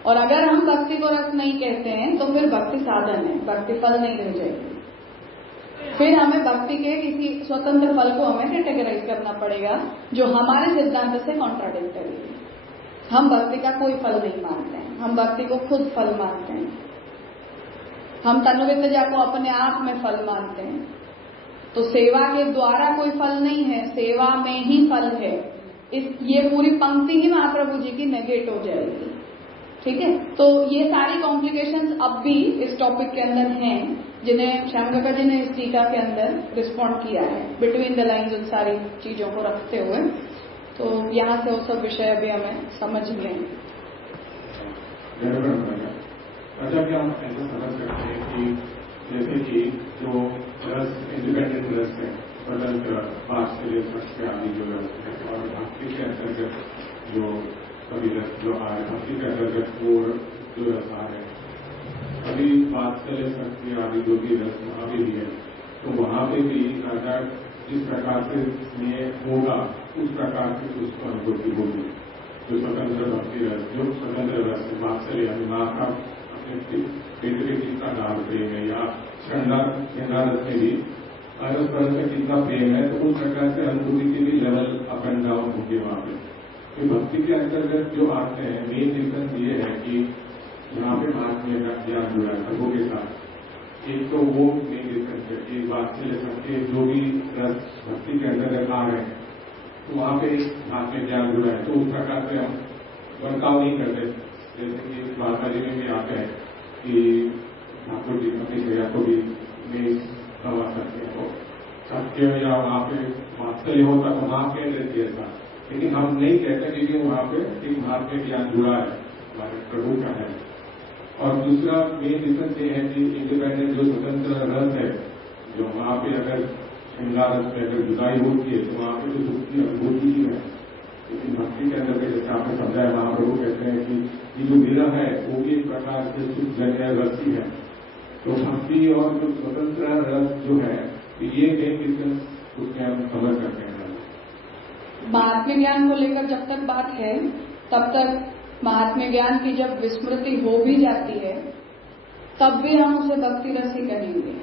और अगर हम भक्ति को रस नहीं कहते हैं तो फिर भक्ति साधन है, भक्ति फल नहीं रह जाएगी। फिर हमें भक्ति के किसी स्वतंत्र फल को हमें कैटेगराइज करना पड़ेगा जो हमारे सिद्धांत से कॉन्ट्राडिक्टरी है। हम भक्ति का कोई फल नहीं मानते हैं, हम भक्ति को खुद फल मानते हैं। हम तन्वितजा को अपने आप में फल मानते हैं। तो सेवा के द्वारा कोई फल नहीं है, सेवा में ही फल है। ये पूरी पंक्ति ही महाप्रभु जी की नेगेट हो जाएगी। ठीक है, तो ये सारी कॉम्प्लिकेशंस अब भी इस टॉपिक के अंदर हैं, जिन्हें श्याम काका जी ने इस टीका के अंदर रिस्पॉन्ड किया है, बिटवीन द लाइन्स उन सारी चीजों को रखते हुए। तो यहाँ से वो सब विषय अभी हमें समझ लें। अच्छा, क्या हम ऐसा समझ सकते हैं कि जैसे कि जो रस इंडिपेंडेंट रस है, स्वतंत्र वात्सल्य सत्य आदि जो रस है, और भक्ति के अंतर्गत जो कभी रस जो आ रहे, भक्ति के अंतर्गत वो जो रस आ रहे, कभी वात्सल्य सत्य आदि जो भी रस वहाँ पे भी है, तो वहाँ पे भी अगर जिस प्रकार से स्नेह होगा उस प्रकार की उसको अनुभूति होगी। जो स्वतंत्र भक्ति रस, जो स्वतंत्र रस वात्सल्य यानी माँ का अपने बेटे के कितना लाभ प्रेम है, या श्रृंगार रस में भी परस परस का कितना प्रेम है, तो उस प्रकार से अनुभूति के भी लेवल अप एंड डाउन होंगे वहां पे। तो भक्ति के अंतर्गत जो आते हैं मेन रीजन ये है कि यहाँ पे महात्म्य का ज्ञान जुड़ा है प्रभु के साथ। एक तो वो मेन रीजन है कि वात्सल्य सबके जो भी रस भक्ति के अंतर्गत आ रहे हैं तो वहाँ पे महात्म्य ज्ञान जुड़ा है, तो उस प्रकार से हम बर्ताव नहीं करते। जैसे कि माता जी में भी आते हैं कि ठाकुर जी अपनी क्रिया को भी नहीं करवा सकते हो, सत्य या वहाँ पे वात्सल्य होता तो वहाँ कह देती है ऐसा, लेकिन हम नहीं कहते क्योंकि वहाँ पे एक महात्म्य ज्ञान जुड़ा है, हमारे प्रभु का है। और दूसरा मेन रीजन ये है कि इंडिपेंडेंट जो स्वतंत्र रस है, जो वहाँ पे अगर श्रृंगार रस में अगर जुदाई होती है तो वहाँ पे तो दुख की अनुभूति ही है। लेकिन भक्ति के अंदर जैसे आपने समझाया, महाप्रभु कहते हैं कि ये जो विरह है वो भी एक प्रकार से सुख जन्य रस ही है। तो भक्ति और जो स्वतंत्र रस जो है ये मेन रीजन उसमें हम कवर करते हैं। महात्म्य ज्ञान को लेकर जब तक बात है तब तक महात्म्य ज्ञान की जब विस्मृति हो भी जाती है तब भी हम उसे भक्ति रस ही कहेंगे,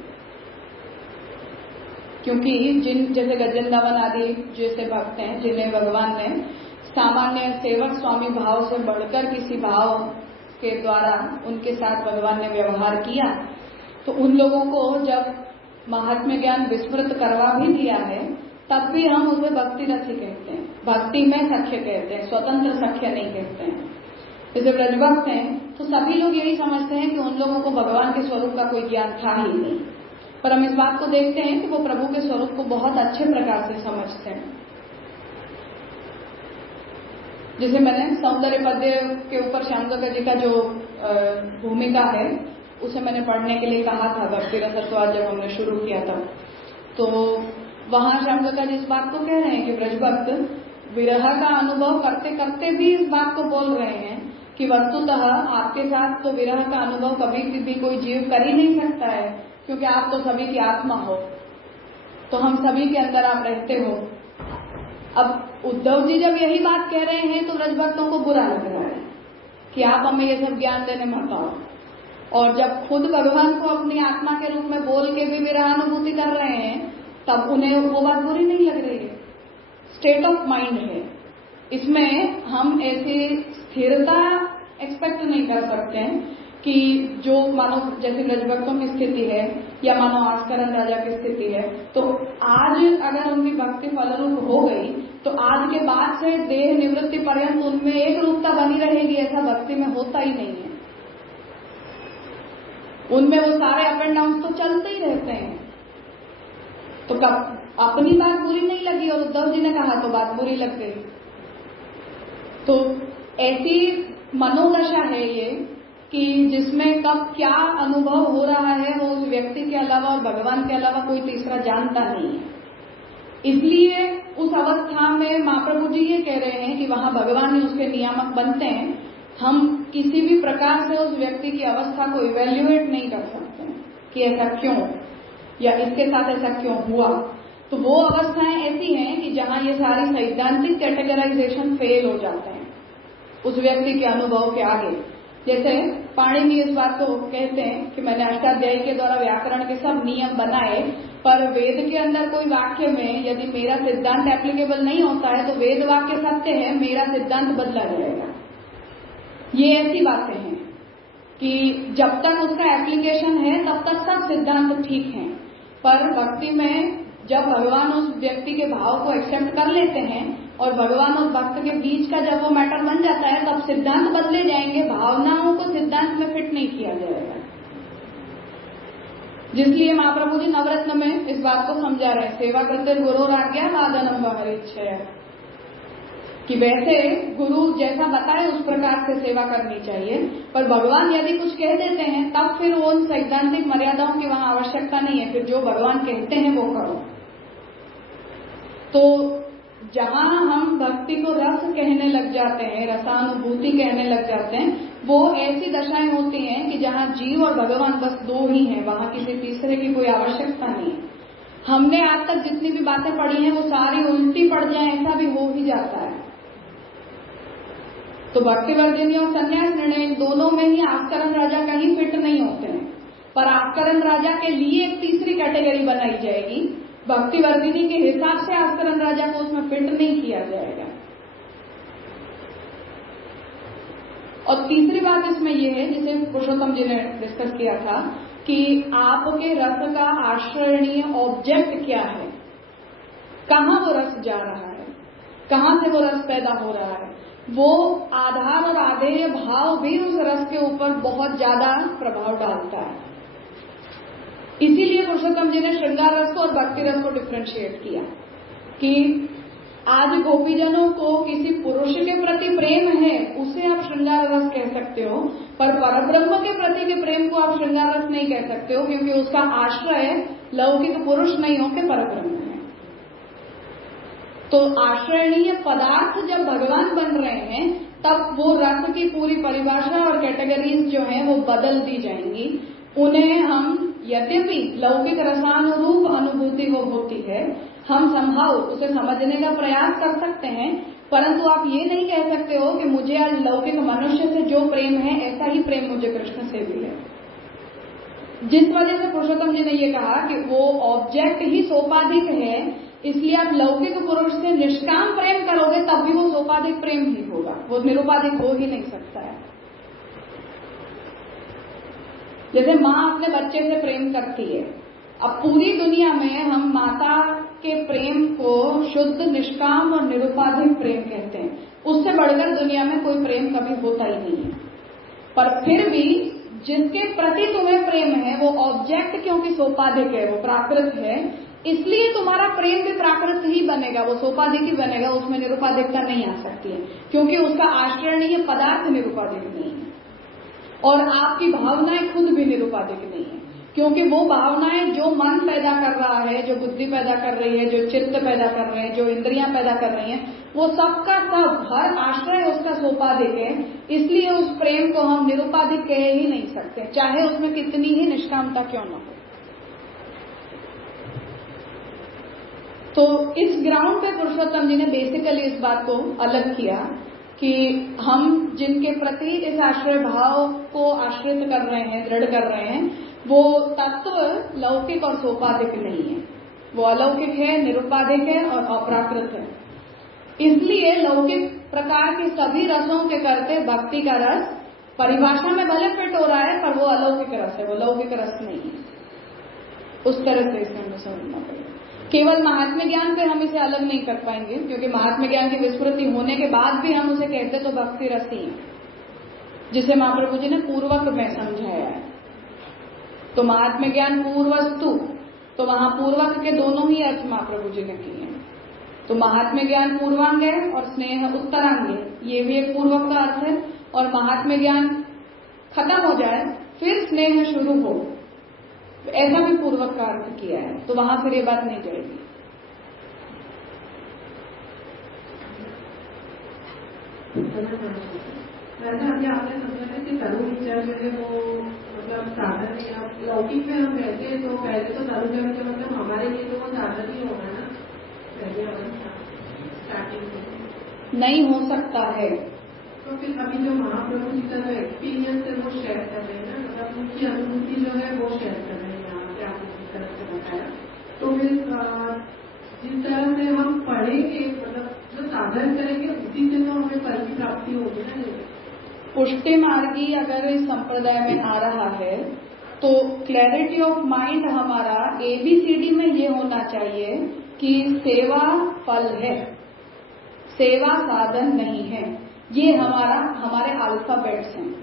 क्योंकि जैसे गजेंद्रवन आदि जैसे भक्त हैं जिन्हें भगवान ने सामान्य सेवक स्वामी भाव से बढ़कर किसी भाव के द्वारा उनके साथ भगवान ने व्यवहार किया, तो उन लोगों को जब महात्म्य ज्ञान विस्मृत करवा भी दिया है तब भी हम उसे भक्ति रस ही कहते हैं, भक्ति में सख्य कहते हैं, स्वतंत्र सख्य नहीं कहते हैं। जैसे ब्रजभक्त हैं तो सभी लोग यही समझते हैं कि उन लोगों को भगवान के स्वरूप का कोई ज्ञान था ही नहीं, पर हम इस बात को देखते हैं कि वो प्रभु के स्वरूप को बहुत अच्छे प्रकार से समझते हैं। जैसे मैंने सौंदर्य पद्य के ऊपर श्यामगंगा जी का जो भूमिका है उसे मैंने पढ़ने के लिए कहा था भक्ति रसत्वाद जब हमने शुरू किया तब, तो वहां श्यामगंगा जी इस बात को कह रहे हैं कि ब्रजभक्त विरह का अनुभव करते करते भी इस बात को बोल रहे हैं कि वस्तुतः आपके साथ तो विरह का अनुभव कभी भी कोई जीव कर ही नहीं सकता है, क्योंकि आप तो सभी की आत्मा हो, तो हम सभी के अंदर आप रहते हो। अब उद्धव जी जब यही बात कह रहे हैं तो ब्रजभक्तों को बुरा लग रहा है कि आप हमें ये सब ज्ञान देने मत आओ, और जब खुद भगवान को अपनी आत्मा के रूप में बोल के भी विरहानुभूति कर रहे हैं तब उन्हें वो बात बुरी नहीं लग रही है। स्टेट ऑफ माइंड है, इसमें हम ऐसी स्थिरता एक्सपेक्ट नहीं कर सकते हैं कि जो मानो जैसे ब्रजभक्तों की स्थिति है या मानो आस्करण राजा की स्थिति है, तो आज अगर उनकी भक्ति फलरूप हो गई तो आज के बाद से देह निवृत्ति पर्यंत उनमें एक रूपता बनी रहेगी, ऐसा भक्ति में होता ही नहीं है। उनमें वो सारे अप एंड डाउन तो चलते ही रहते हैं। तो कब अपनी बात बुरी नहीं लगी और उद्धव जी ने कहा तो बात बुरी लग गई। तो ऐसी मनोदशा है ये कि जिसमें कब क्या अनुभव हो रहा है वो उस व्यक्ति के अलावा और भगवान के अलावा कोई तीसरा जानता नहीं है। इसलिए उस अवस्था में महाप्रभु जी ये कह रहे हैं कि वहां भगवान ही उसके नियामक बनते हैं, हम किसी भी प्रकार से उस व्यक्ति की अवस्था को इवेल्युएट नहीं कर सकते कि ऐसा क्यों या इसके साथ ऐसा क्यों हुआ। तो वो अवस्थाएं ऐसी हैं कि जहां ये सारी सैद्धांतिक कैटेगराइजेशन फेल हो जाते हैं उस व्यक्ति के अनुभव के आगे। जैसे पाणिनि इस बात को कहते हैं कि मैंने अष्टाध्यायी के द्वारा व्याकरण के सब नियम बनाए, पर वेद के अंदर कोई वाक्य में यदि मेरा सिद्धांत एप्लीकेबल नहीं होता है तो वेद वाक्य सत्य है, मेरा सिद्धांत बदला जाएगा। ये ऐसी बातें हैं कि जब तक उसका एप्लीकेशन है तब तक सब सिद्धांत ठीक हैं, पर भक्ति में जब भगवान उस व्यक्ति के भाव को एक्सेप्ट कर लेते हैं और भगवान और भक्त के बीच का जब वो मैटर बन जाता है तब सिद्धांत बदले जाएंगे, भावनाओं को सिद्धांत में फिट नहीं किया जाएगा। जिसलिए महाप्रभु जी नवरत्न में इस बात को समझा रहे हैं, सेवा करते गुरु आज्ञा आदनम हरिच्छय, कि वैसे गुरु जैसा बताए उस प्रकार से सेवा करनी चाहिए, पर भगवान यदि कुछ कह देते हैं तब फिर वो उन सैद्धांतिक मर्यादाओं की वहां आवश्यकता नहीं है, फिर जो भगवान कहते हैं वो करो। तो जहां हम भक्ति को रस कहने लग जाते हैं, रसानुभूति कहने लग जाते हैं, वो ऐसी दशाएं होती हैं कि जहां जीव और भगवान बस दो ही हैं, वहां किसी तीसरे की कोई आवश्यकता नहीं है। हमने आज तक जितनी भी बातें पढ़ी हैं वो सारी उल्टी पड़ जाए, ऐसा भी हो ही जाता है। तो भक्तिवर्धिनी और संन्यास निर्णय दोनों में ही आस्करण राजा कहीं फिट नहीं होते हैं, पर आस्करण राजा के लिए एक तीसरी कैटेगरी बनाई जाएगी। भक्तिवर्धिनी के हिसाब से आस्करण राजा को उसमें फिट नहीं किया जाएगा। और तीसरी बात इसमें यह है, जिसे पुरुषोत्तम जी ने डिस्कस किया था, कि आपके रस का आश्रयणीय ऑब्जेक्ट क्या है, कहां वो रस जा रहा है, कहां से वो रस पैदा हो रहा है। वो आधार और आधेय भाव भी उस रस के ऊपर बहुत ज्यादा प्रभाव डालता है। इसीलिए पुरुषोत्तम जी ने श्रृंगार रस को और भक्ति रस को डिफ्रेंशिएट किया कि आज गोपीजनों को किसी पुरुष के प्रति प्रेम है, उसे आप श्रृंगार रस कह सकते हो, पर परब्रह्म के प्रति के प्रेम को आप श्रृंगार रस नहीं कह सकते हो, क्योंकि उसका आश्रय लौकिक पुरुष नहीं होकर परब्रह्म है। तो आश्रयणीय पदार्थ जब भगवान बन रहे हैं, तब वो रस की पूरी परिभाषा और कैटेगरीज जो हैं वो बदल दी जाएंगी। उन्हें हम, यद्यपि लौकिक रसानुरूप अनुभूति वो होती है, हम संभव उसे समझने का प्रयास कर सकते हैं, परंतु आप ये नहीं कह सकते हो कि मुझे आज लौकिक मनुष्य से जो प्रेम है ऐसा ही प्रेम मुझे कृष्ण से भी है। जिस वजह से पुरुषोत्तम जी ने ये कहा कि वो ऑब्जेक्ट ही सोपाधिक है, इसलिए आप लौकिक पुरुष से निष्काम प्रेम करोगे तब भी वो सोपाधिक प्रेम ही होगा, वो निरुपाधिक हो ही नहीं सकता है। जैसे माँ अपने बच्चे से प्रेम करती है, अब पूरी दुनिया में हम माता के प्रेम को शुद्ध, निष्काम और निरुपाधिक प्रेम कहते हैं। उससे बढ़कर दुनिया में कोई प्रेम कभी होता ही नहीं है। पर फिर भी जिसके प्रति तुम्हें प्रेम है वो ऑब्जेक्ट क्योंकि सोपाधिक है, वो प्राकृत है, इसलिए तुम्हारा प्रेम भी प्राकृत ही बनेगा, वो सोपाधिक ही बनेगा, उसमें निरुपाधिकता नहीं आ सकती है, क्योंकि उसका आश्रयणीय पदार्थ निरुपाधिक नहीं है। और आपकी भावनाएं खुद भी निरुपाधिक नहीं है, क्योंकि वो भावनाएं जो मन पैदा कर रहा है, जो बुद्धि पैदा कर रही है, जो चित्त पैदा कर रहे हैं, जो इंद्रियां पैदा कर रही हैं, वो सबका सब, हर आश्रय उसका सोपाधिक है। इसलिए उस प्रेम को हम निरुपाधिक कह ही नहीं सकते, चाहे उसमें कितनी ही निष्कामता क्यों न हो। तो इस ग्राउंड पे पुरुषोत्तम जी ने बेसिकली इस बात को अलग किया कि हम जिनके प्रति इस आश्रय भाव को आश्रित कर रहे हैं, दृढ़ कर रहे हैं, वो तत्व लौकिक और सोपाधिक नहीं है, वो अलौकिक है, निरुपाधिक है और अपराकृत है। इसलिए लौकिक प्रकार के सभी रसों के करते भक्ति का रस परिभाषा में भले फिट हो रहा है, पर वो अलौकिक रस है, वो लौकिक रस नहीं है। उस तरह से इसे हमें समझना पड़ेगा। केवल महात्म्य ज्ञान पे हम इसे अलग नहीं कर पाएंगे, क्योंकि महात्म्य ज्ञान की विस्मृति होने के बाद भी हम उसे कहते तो भक्ति रस ही है, जिसे महाप्रभु जी ने पूर्वक में समझाया है। तो महात्म्य ज्ञान पूर्वस्तु, तो वहां पूर्वक के दोनों ही अर्थ महाप्रभु जी ने किए हैं। तो महात्म्य ज्ञान पूर्वांग है और स्नेह उत्तरांग है, ये भी एक पूर्वक का अर्थ है। और महात्म्य ज्ञान खत्म हो जाए फिर स्नेह शुरू हो, ऐसा भी पूर्वक का अर्थ किया है, तो वहां फिर ये बात नहीं जाएगी। वैसे अभी आपने समझा कि तरुण विचार जो है वो मतलब साधन या लौकिक में हम रहते हैं, तो पहले तो तरुण विचार का मतलब हमारे लिए तो वो साधन ही होगा ना, पहले अवस्था स्टार्टिंग में नहीं हो सकता है। तो फिर अभी जो महाप्रभु जी का जो एक्सपीरियंस है वो शेयर कर रहे हैं ना, मतलब उनकी अनुभूति जो है वो शेयर कर रहे हैं यहाँ पे, आपने जिस तरह से बताया। तो फिर जिस तरह से हम पढ़ेंगे, मतलब जो साधन करेंगे उसी से तो हमें फल की प्राप्ति होगी ना। पुष्टि मार्गी अगर इस संप्रदाय में आ रहा है तो क्लैरिटी ऑफ माइंड हमारा ABCD में ये होना चाहिए कि सेवा फल है, सेवा साधन नहीं है। ये हमारे अल्फाबेट्स हैं,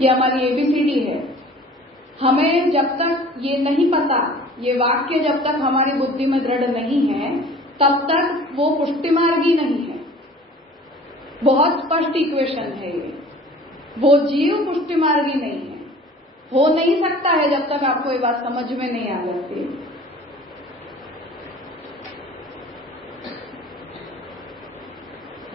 ये हमारी ABCD है। हमें जब तक ये नहीं पता, ये वाक्य जब तक हमारी बुद्धि में दृढ़ नहीं है, तब तक वो पुष्टि मार्गी नहीं है। बहुत स्पष्ट इक्वेशन है ये, वो जीव पुष्टि मार्गी नहीं है, हो नहीं सकता है जब तक आपको ये बात समझ में नहीं आ जाती।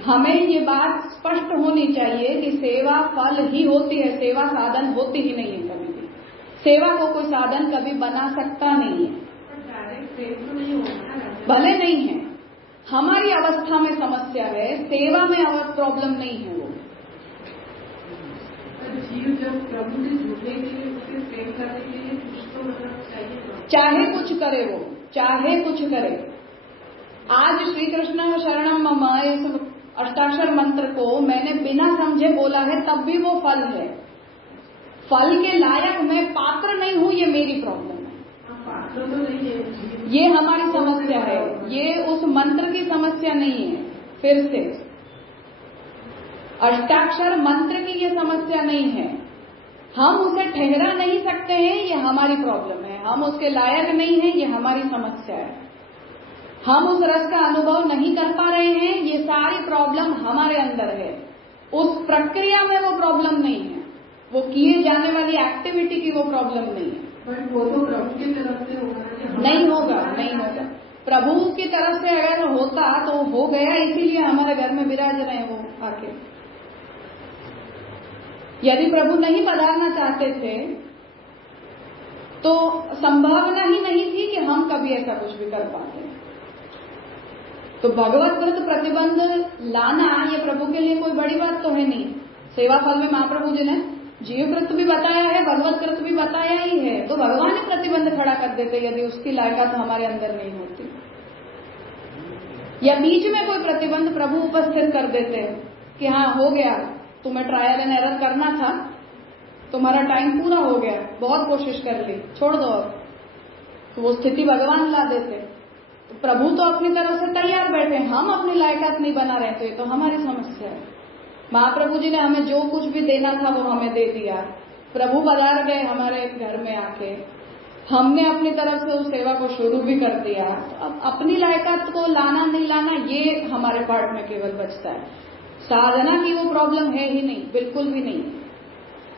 हमें ये बात स्पष्ट होनी चाहिए कि सेवा फल ही होती है, सेवा साधन होती ही नहीं है कभी भी। सेवा को कोई साधन कभी बना सकता नहीं है। डायरेक्ट प्रेम तो नहीं होगा ना। भले नहीं है, हमारी अवस्था में समस्या है, सेवा में प्रॉब्लम नहीं है। वो जीव जब प्रभु से जुड़ने के लिए, उसे प्रेम करने के लिए कुछ तो मतलब चाहिए, चाहे कुछ करे, वो चाहे कुछ करे। आज श्री कृष्ण शरणम मम इस अष्टाक्षर मंत्र को मैंने बिना समझे बोला है, तब भी वो फल है। फल के लायक मैं पात्र नहीं हूं, ये मेरी प्रॉब्लम है। पात्र तो नहीं है, ये हमारी समस्या है, ये उस मंत्र की समस्या नहीं है। फिर से अष्टाक्षर मंत्र की ये समस्या नहीं है। हम उसे ठहरा नहीं सकते हैं, ये हमारी प्रॉब्लम है। हम उसके लायक नहीं हैं, ये हमारी समस्या है। हम उस रस का अनुभव नहीं कर पा रहे हैं, ये सारी प्रॉब्लम हमारे अंदर है। उस प्रक्रिया में वो प्रॉब्लम नहीं है, वो किए जाने वाली एक्टिविटी की वो प्रॉब्लम नहीं है। बट वो तो प्रभु की तरफ से होगा। नहीं होगा, नहीं होगा। प्रभु की तरफ से अगर होता तो हो गया, इसीलिए हमारे घर में विराज रहे हैं वो आके। यदि प्रभु नहीं पधारना चाहते थे तो संभावना ही नहीं थी कि हम कभी ऐसा कुछ भी कर पाते। तो भगवत व्रत प्रतिबंध लाना ये प्रभु के लिए कोई बड़ी बात तो है नहीं। सेवा फल में महाप्रभु जी ने जीव व्रत भी बताया है, भगवत व्रत भी बताया ही है। तो भगवान ही प्रतिबंध खड़ा कर देते यदि उसकी लायकात हमारे अंदर नहीं होती, या बीच में कोई प्रतिबंध प्रभु उपस्थित कर देते कि हाँ हो गया, तुम्हें ट्रायल एंड एरर करना था, तुम्हारा टाइम पूरा हो गया, बहुत कोशिश कर ली, छोड़ दो अब। तो वो स्थिति भगवान ला देते। तो प्रभु तो अपनी तरफ से तैयार बैठे, हम अपनी लायकात नहीं बना रहे, तो ये तो हमारी समस्या है। महाप्रभु जी ने हमें जो कुछ भी देना था वो हमें दे दिया। प्रभु पधार गए हमारे घर में आके, हमने अपनी तरफ से उस सेवा को शुरू भी कर दिया। तो अब अपनी लायकात को लाना नहीं लाना ये हमारे पार्ट में केवल बचता है। साधना की वो प्रॉब्लम है ही नहीं, बिल्कुल भी नहीं।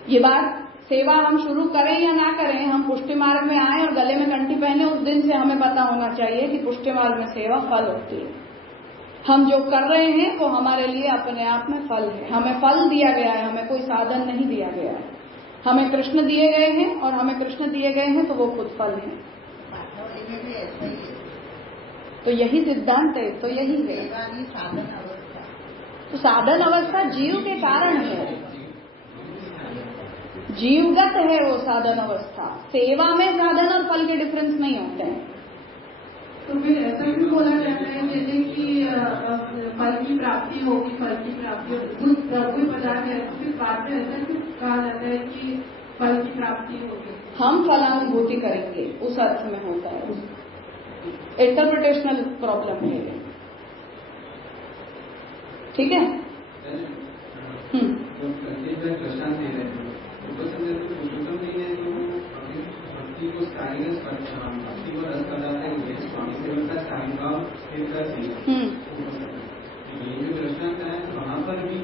ये बात सेवा हम शुरू करें या ना करें, हम पुष्टि मार्ग में आए और गले में कंठी पहने, उस दिन से हमें पता होना चाहिए कि पुष्टि मार्ग में सेवा फल होती है। हम जो कर रहे हैं वो हमारे लिए अपने आप में फल है। हमें फल दिया गया है, हमें कोई साधन नहीं दिया गया है। हमें कृष्ण दिए गए हैं और हमें कृष्ण दिए गए हैं तो वो खुद फल है। तो यही सिद्धांत है, तो यही है। तो साधन अवस्था जीव के कारण है, जीवगत है वो साधन अवस्था। सेवा में साधन और फल के डिफरेंस नहीं होते हैं। तो फिर ऐसा भी बोला जाता है जैसे कि फल की प्राप्ति होगी, फल की प्राप्ति होगी, प्रभु पदार्थ है, तो फिर बाद में ऐसा भी कहा जाता है कि फल की प्राप्ति होगी। हम फलानुभूति करेंगे, उस अर्थ में होता है। इंटरप्रिटेशनल प्रॉब्लम है, ठीक है। भक्ति को भक्ति को रस बताते हुए स्वामी सेवक का स्थायी भाव स्थिर कर दिया। ये जो दृष्टांत है वहाँ पर भी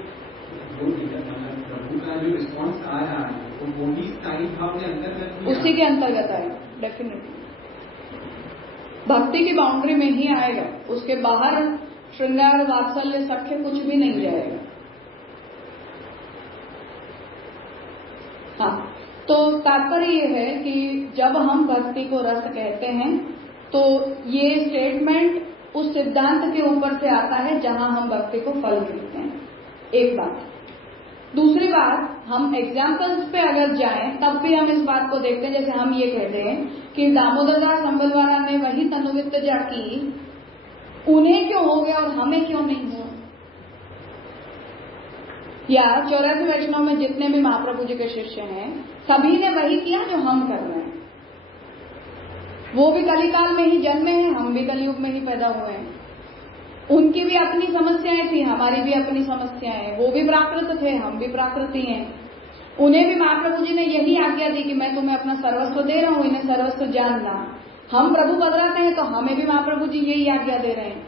प्रभु का जो रिस्पॉन्स आ रहा है वो भी स्थायी भाव के अंतर्गत, उसी के अंतर्गत आएगा। डेफिनेटली भक्ति की बाउंड्री में ही आएगा, उसके बाहर श्रृंगार वात्सल्य सख्य कुछ भी नहीं जाएगा। हाँ, तो तात्पर्य ये है कि जब हम भक्ति को रस कहते हैं तो ये स्टेटमेंट उस सिद्धांत के ऊपर से आता है जहां हम भक्ति को फल कहते हैं। एक बात। दूसरी बात, हम एग्जाम्पल्स पे अगर जाएं तब भी हम इस बात को देखते हैं, जैसे हम ये कहते हैं कि दामोदर दास संबलवाला ने वही तनुवित्तजा की, उन्हें क्यों हो गया और हमें क्यों नहीं हुआ। या 84 वैष्णव में जितने भी महाप्रभु जी के शिष्य हैं सभी ने वही किया जो हम कर रहे हैं। वो भी कलिकाल में ही जन्मे हैं, हम भी कलयुग में ही पैदा हुए हैं। उनकी भी अपनी समस्याएं थी, हमारी भी अपनी समस्याएं। वो भी प्राकृत थे, हम भी प्राकृति हैं। उन्हें भी महाप्रभु जी ने यही आज्ञा दी कि मैं तुम्हें अपना सर्वस्व दे रहा हूं, इन्हें सर्वस्व जानना। हम प्रभु बदलाते हैं तो हमें भी महाप्रभु जी यही आज्ञा दे रहे हैं।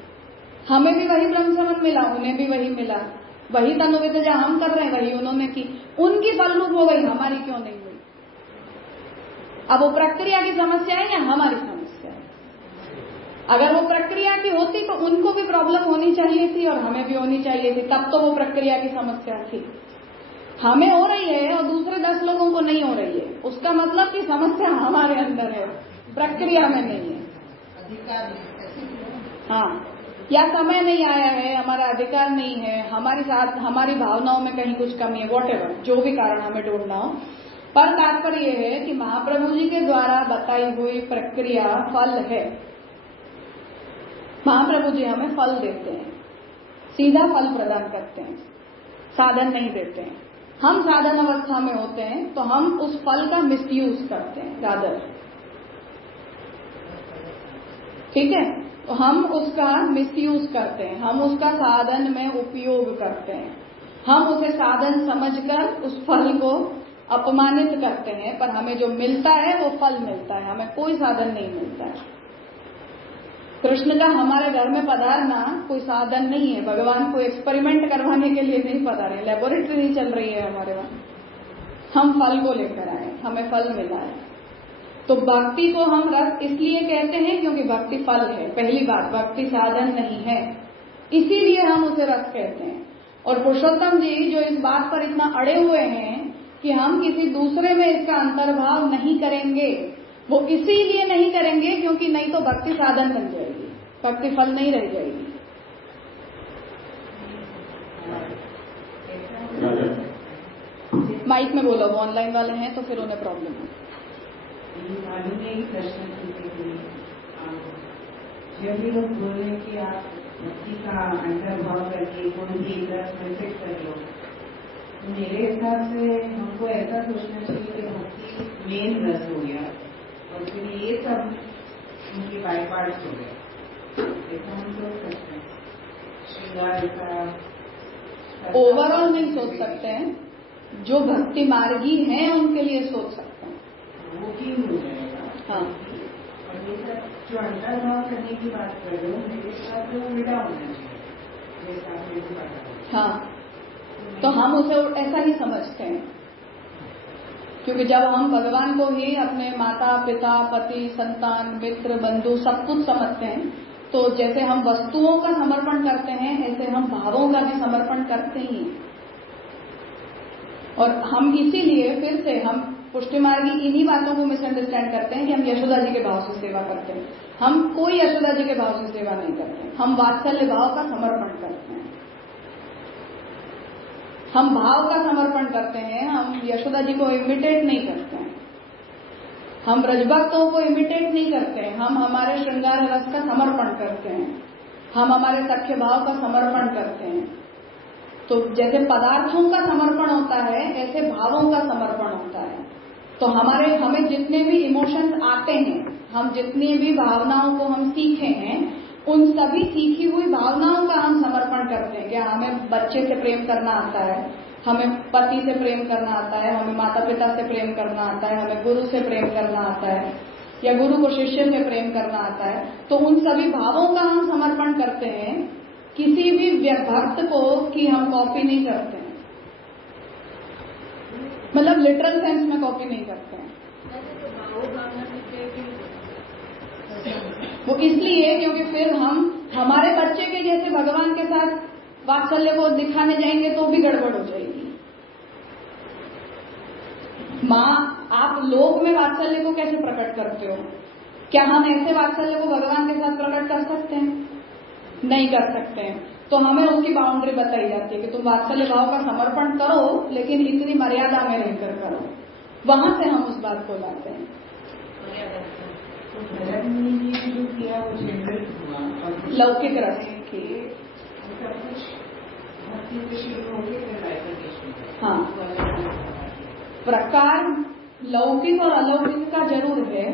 हमें भी वही ब्रह्म समन मिला, उन्हें भी वही मिला। वही तनुविद्या हम कर रहे हैं, वही उन्होंने की। उनकी फलरूप हो गई, हमारी क्यों नहीं हुई। अब वो प्रक्रिया की समस्या है या हमारी समस्या है। अगर वो प्रक्रिया की होती तो उनको भी प्रॉब्लम होनी चाहिए थी और हमें भी होनी चाहिए थी, तब तो वो प्रक्रिया की समस्या थी। हमें हो रही है और दूसरे 10 लोगों को नहीं हो रही है, उसका मतलब कि समस्या हमारे अंदर है, प्रक्रिया में नहीं है। अधिकार नहीं, ऐसी क्यों? हाँ, या समय नहीं आया है, हमारा अधिकार नहीं है, हमारी भावनाओं में कहीं कुछ कमी है, वॉटेवर जो भी कारण हमें ढूंढना हो। पर तात्पर्य यह है कि महाप्रभु जी के द्वारा बताई हुई प्रक्रिया फल है। महाप्रभु जी हमें फल देते हैं, सीधा फल प्रदान करते हैं, साधन नहीं देते हैं। हम साधन अवस्था में होते हैं तो हम उस फल का मिसयूज करते हैं रादर, ठीक है। तो हम उसका मिसयूज करते हैं, हम उसका साधन में उपयोग करते हैं, हम उसे साधन समझकर उस फल को अपमानित करते हैं। पर हमें जो मिलता है वो फल मिलता है, हमें कोई साधन नहीं मिलता है। कृष्ण का हमारे घर में पधारना कोई साधन नहीं है। भगवान को एक्सपेरिमेंट करवाने के लिए नहीं पधारे, लेबोरेटरी नहीं चल रही है हमारे वहां। हम फल को लेकर आए, हमें फल मिला है। तो भक्ति को हम रस इसलिए कहते हैं क्योंकि भक्ति फल है। पहली बात, भक्ति साधन नहीं है, इसीलिए हम उसे रस कहते हैं। और पुरुषोत्तम जी जो इस बात पर इतना अड़े हुए हैं कि हम किसी दूसरे में इसका अंतर्भाव नहीं करेंगे, वो इसीलिए नहीं करेंगे क्योंकि नहीं तो भक्ति साधन बन जाएगी, भक्ति फल नहीं रह जाएगी। माइक में बोलो, वो ऑनलाइन वाले हैं तो फिर उन्हें प्रॉब्लम है। मालूम है ही प्रश्न पूछने के लिए जब भी लोग बोल रहे हैं कि आप भक्ति का अंतर्भाव करके कोई भी एक रस महसूस कर लो, तो मेरे हिसाब से हमको ऐसा सोचना चाहिए कि भक्ति मेन रस हो गया और फिर ये सब उनके बाई पार्ट्स हो गए। ऐसा हम सोच सकते हैं, श्रृंगार का ओवरऑल नहीं सोच सकते हैं, जो भक्ति मार्गी हैं उनके लिए सोच सकते हैं, वो क्यों हो जाएगा। हाँ, और ये सब जो अंतर्भाव करने की बात कर रहे हो, मेरे साथ तो उल्टा होना चाहिए जैसा आपने बताया। हाँ, तो हम उसे ऐसा ही समझते हैं क्योंकि जब हम भगवान को ही अपने माता पिता पति संतान मित्र बंधु सब कुछ समझते हैं, तो जैसे हम वस्तुओं का समर्पण करते हैं ऐसे हम भावों का भी समर्पण करते ही हैं। और हम इसीलिए फिर से हम पुष्टि मार्गी इन्हीं बातों को मिसअंडरस्टैंड करते हैं कि हम यशोदा जी के भाव से सेवा करते हैं। हम कोई यशोदा जी के भाव से सेवा नहीं करते, हम वात्सल्य भाव का समर्पण करते हैं, हम भाव का समर्पण करते हैं। हम यशोदा जी को इमिटेट नहीं करते हैं, हम ब्रजभक्तों को इमिटेट नहीं करते हैं, हम हमारे श्रृंगार रस का समर्पण करते हैं, हम हमारे सख्य भाव का समर्पण करते हैं। तो जैसे पदार्थों का समर्पण होता है ऐसे भावों का समर्पण होता है। तो हमें जितने भी इमोशंस आते हैं, हम जितनी भी भावनाओं को हम सीखे हैं, उन सभी सीखी हुई भावनाओं का हम समर्पण करते हैं। क्या हमें बच्चे से प्रेम करना आता है, हमें पति से प्रेम करना आता है, हमें माता पिता से प्रेम करना आता है, हमें गुरु से प्रेम करना आता है, या गुरु को शिष्य से प्रेम करना आता है। तो उन सभी भावों का हम समर्पण करते हैं, किसी भी भक्त को कि हम कॉपी नहीं करते हैं, मतलब लिटरल सेंस में कॉपी नहीं करते हैं। वो इसलिए क्योंकि फिर हम हमारे बच्चे के जैसे भगवान के साथ वात्सल्य को दिखाने जाएंगे तो भी गड़बड़ हो जाएगी। माँ, आप लोक में वात्सल्य को कैसे प्रकट करते हो? क्या हम ऐसे वात्सल्य को भगवान के साथ प्रकट कर सकते हैं? नहीं कर सकते हैं। तो हमें उसकी बाउंड्री बताई जाती है कि तुम वात्सल्य भाव का समर्पण करो लेकिन इतनी मर्यादा में रहकर करो। वहां से हम उस बात को लाते हैं। लौकिक रस की हाँ, प्रकार लौकिक और अलौकिक का जरूर है,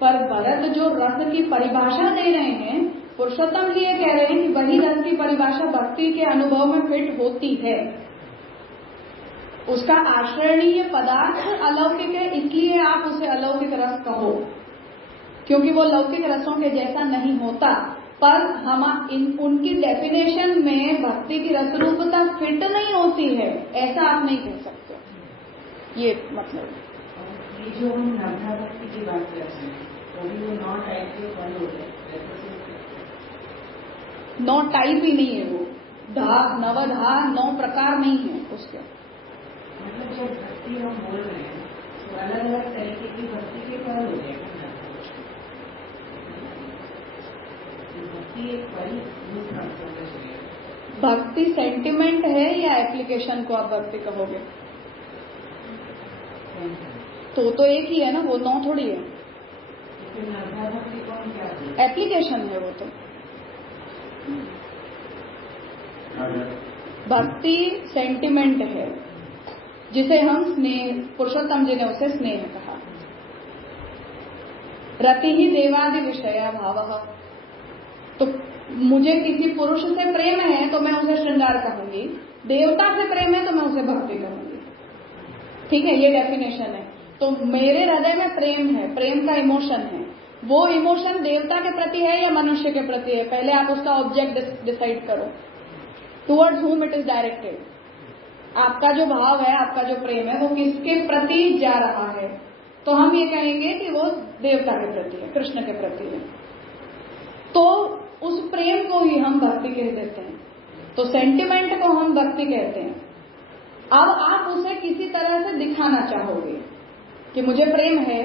पर भरत जो रस की परिभाषा दे रहे हैं, पुरुषोत्तम जी ये कह रहे हैं कि वही रस की परिभाषा भक्ति के अनुभव में फिट होती है। उसका आश्रयणीय पदार्थ अलौकिक है, इसलिए आप उसे अलौकिक रस कहो, क्योंकि वो लौकिक रसों के जैसा नहीं होता। पर हम उनकी डेफिनेशन में भक्ति की रस रूपता फिट नहीं होती है, ऐसा आप नहीं कह सकते। ये मतलब ये जो हम नवधा भक्ति की बात करते हैं, वो भी वो 9 टाइप के फल होते हैं। 9 टाइप ही नहीं है, वो नवधा 9 प्रकार नहीं है उसके। मतलब जब भक्ति हम बोल रहे हैं तो अलग अलग तरीके की भक्ति के फल होते हैं। भक्ति एक बड़ी दूसरा समझ है। भक्ति सेंटिमेंट है या एप्लीकेशन को आप भक्ति कहोगे? तो एक ही है ना, वो 9 थोड़ी है। भक्ति कौन क्या एप्लीकेशन है वो तो। भक्ति सेंटिमेंट है जिसे हम स्नेह, पुरुषोत्तम जी ने उसे स्नेह कहा। रति ही देवादि विषय भाव। तो मुझे किसी पुरुष से प्रेम है तो मैं उसे श्रृंगार कहूंगी, देवता से प्रेम है तो मैं उसे भक्ति कहूंगी। ठीक है, ये डेफिनेशन है। तो मेरे हृदय में प्रेम है, प्रेम का इमोशन है। वो इमोशन देवता के प्रति है या मनुष्य के प्रति है, पहले आप उसका ऑब्जेक्ट डिसाइड करो, towards whom it is directed. आपका जो भाव है, आपका जो प्रेम है, वो किसके प्रति जा रहा है? तो हम ये कहेंगे कि वो देवता के प्रति है, कृष्ण के प्रति है। तो उस प्रेम को ही हम भक्ति कह देते हैं। तो सेंटिमेंट को हम भक्ति कहते हैं। अब आप उसे किसी तरह से दिखाना चाहोगे कि मुझे प्रेम है,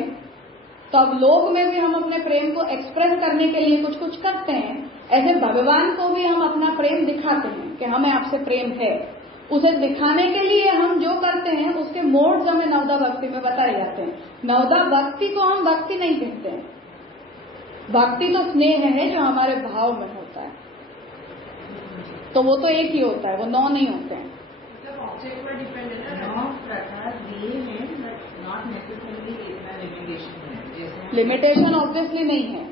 तो अब लोक में भी हम अपने प्रेम को एक्सप्रेस करने के लिए कुछ कुछ करते हैं। ऐसे भगवान को भी हम अपना प्रेम दिखाते हैं कि हमें आपसे प्रेम है। उसे दिखाने के लिए हम जो करते हैं उसके मोड्स हमें नवदा भक्ति में बताए जाते हैं। नवदा भक्ति को हम भक्ति नहीं कहते हैं। भक्ति तो स्नेह है जो हमारे भाव में होता है, तो वो तो एक ही होता है, वो 9 नहीं होते हैं। ऑब्जेक्ट पर डिपेंड है ना। 9 प्रकार दिए हैं बट नॉट नेसेसरली इतना लिमिटेशन है। लिमिटेशन ऑब्वियसली नहीं है,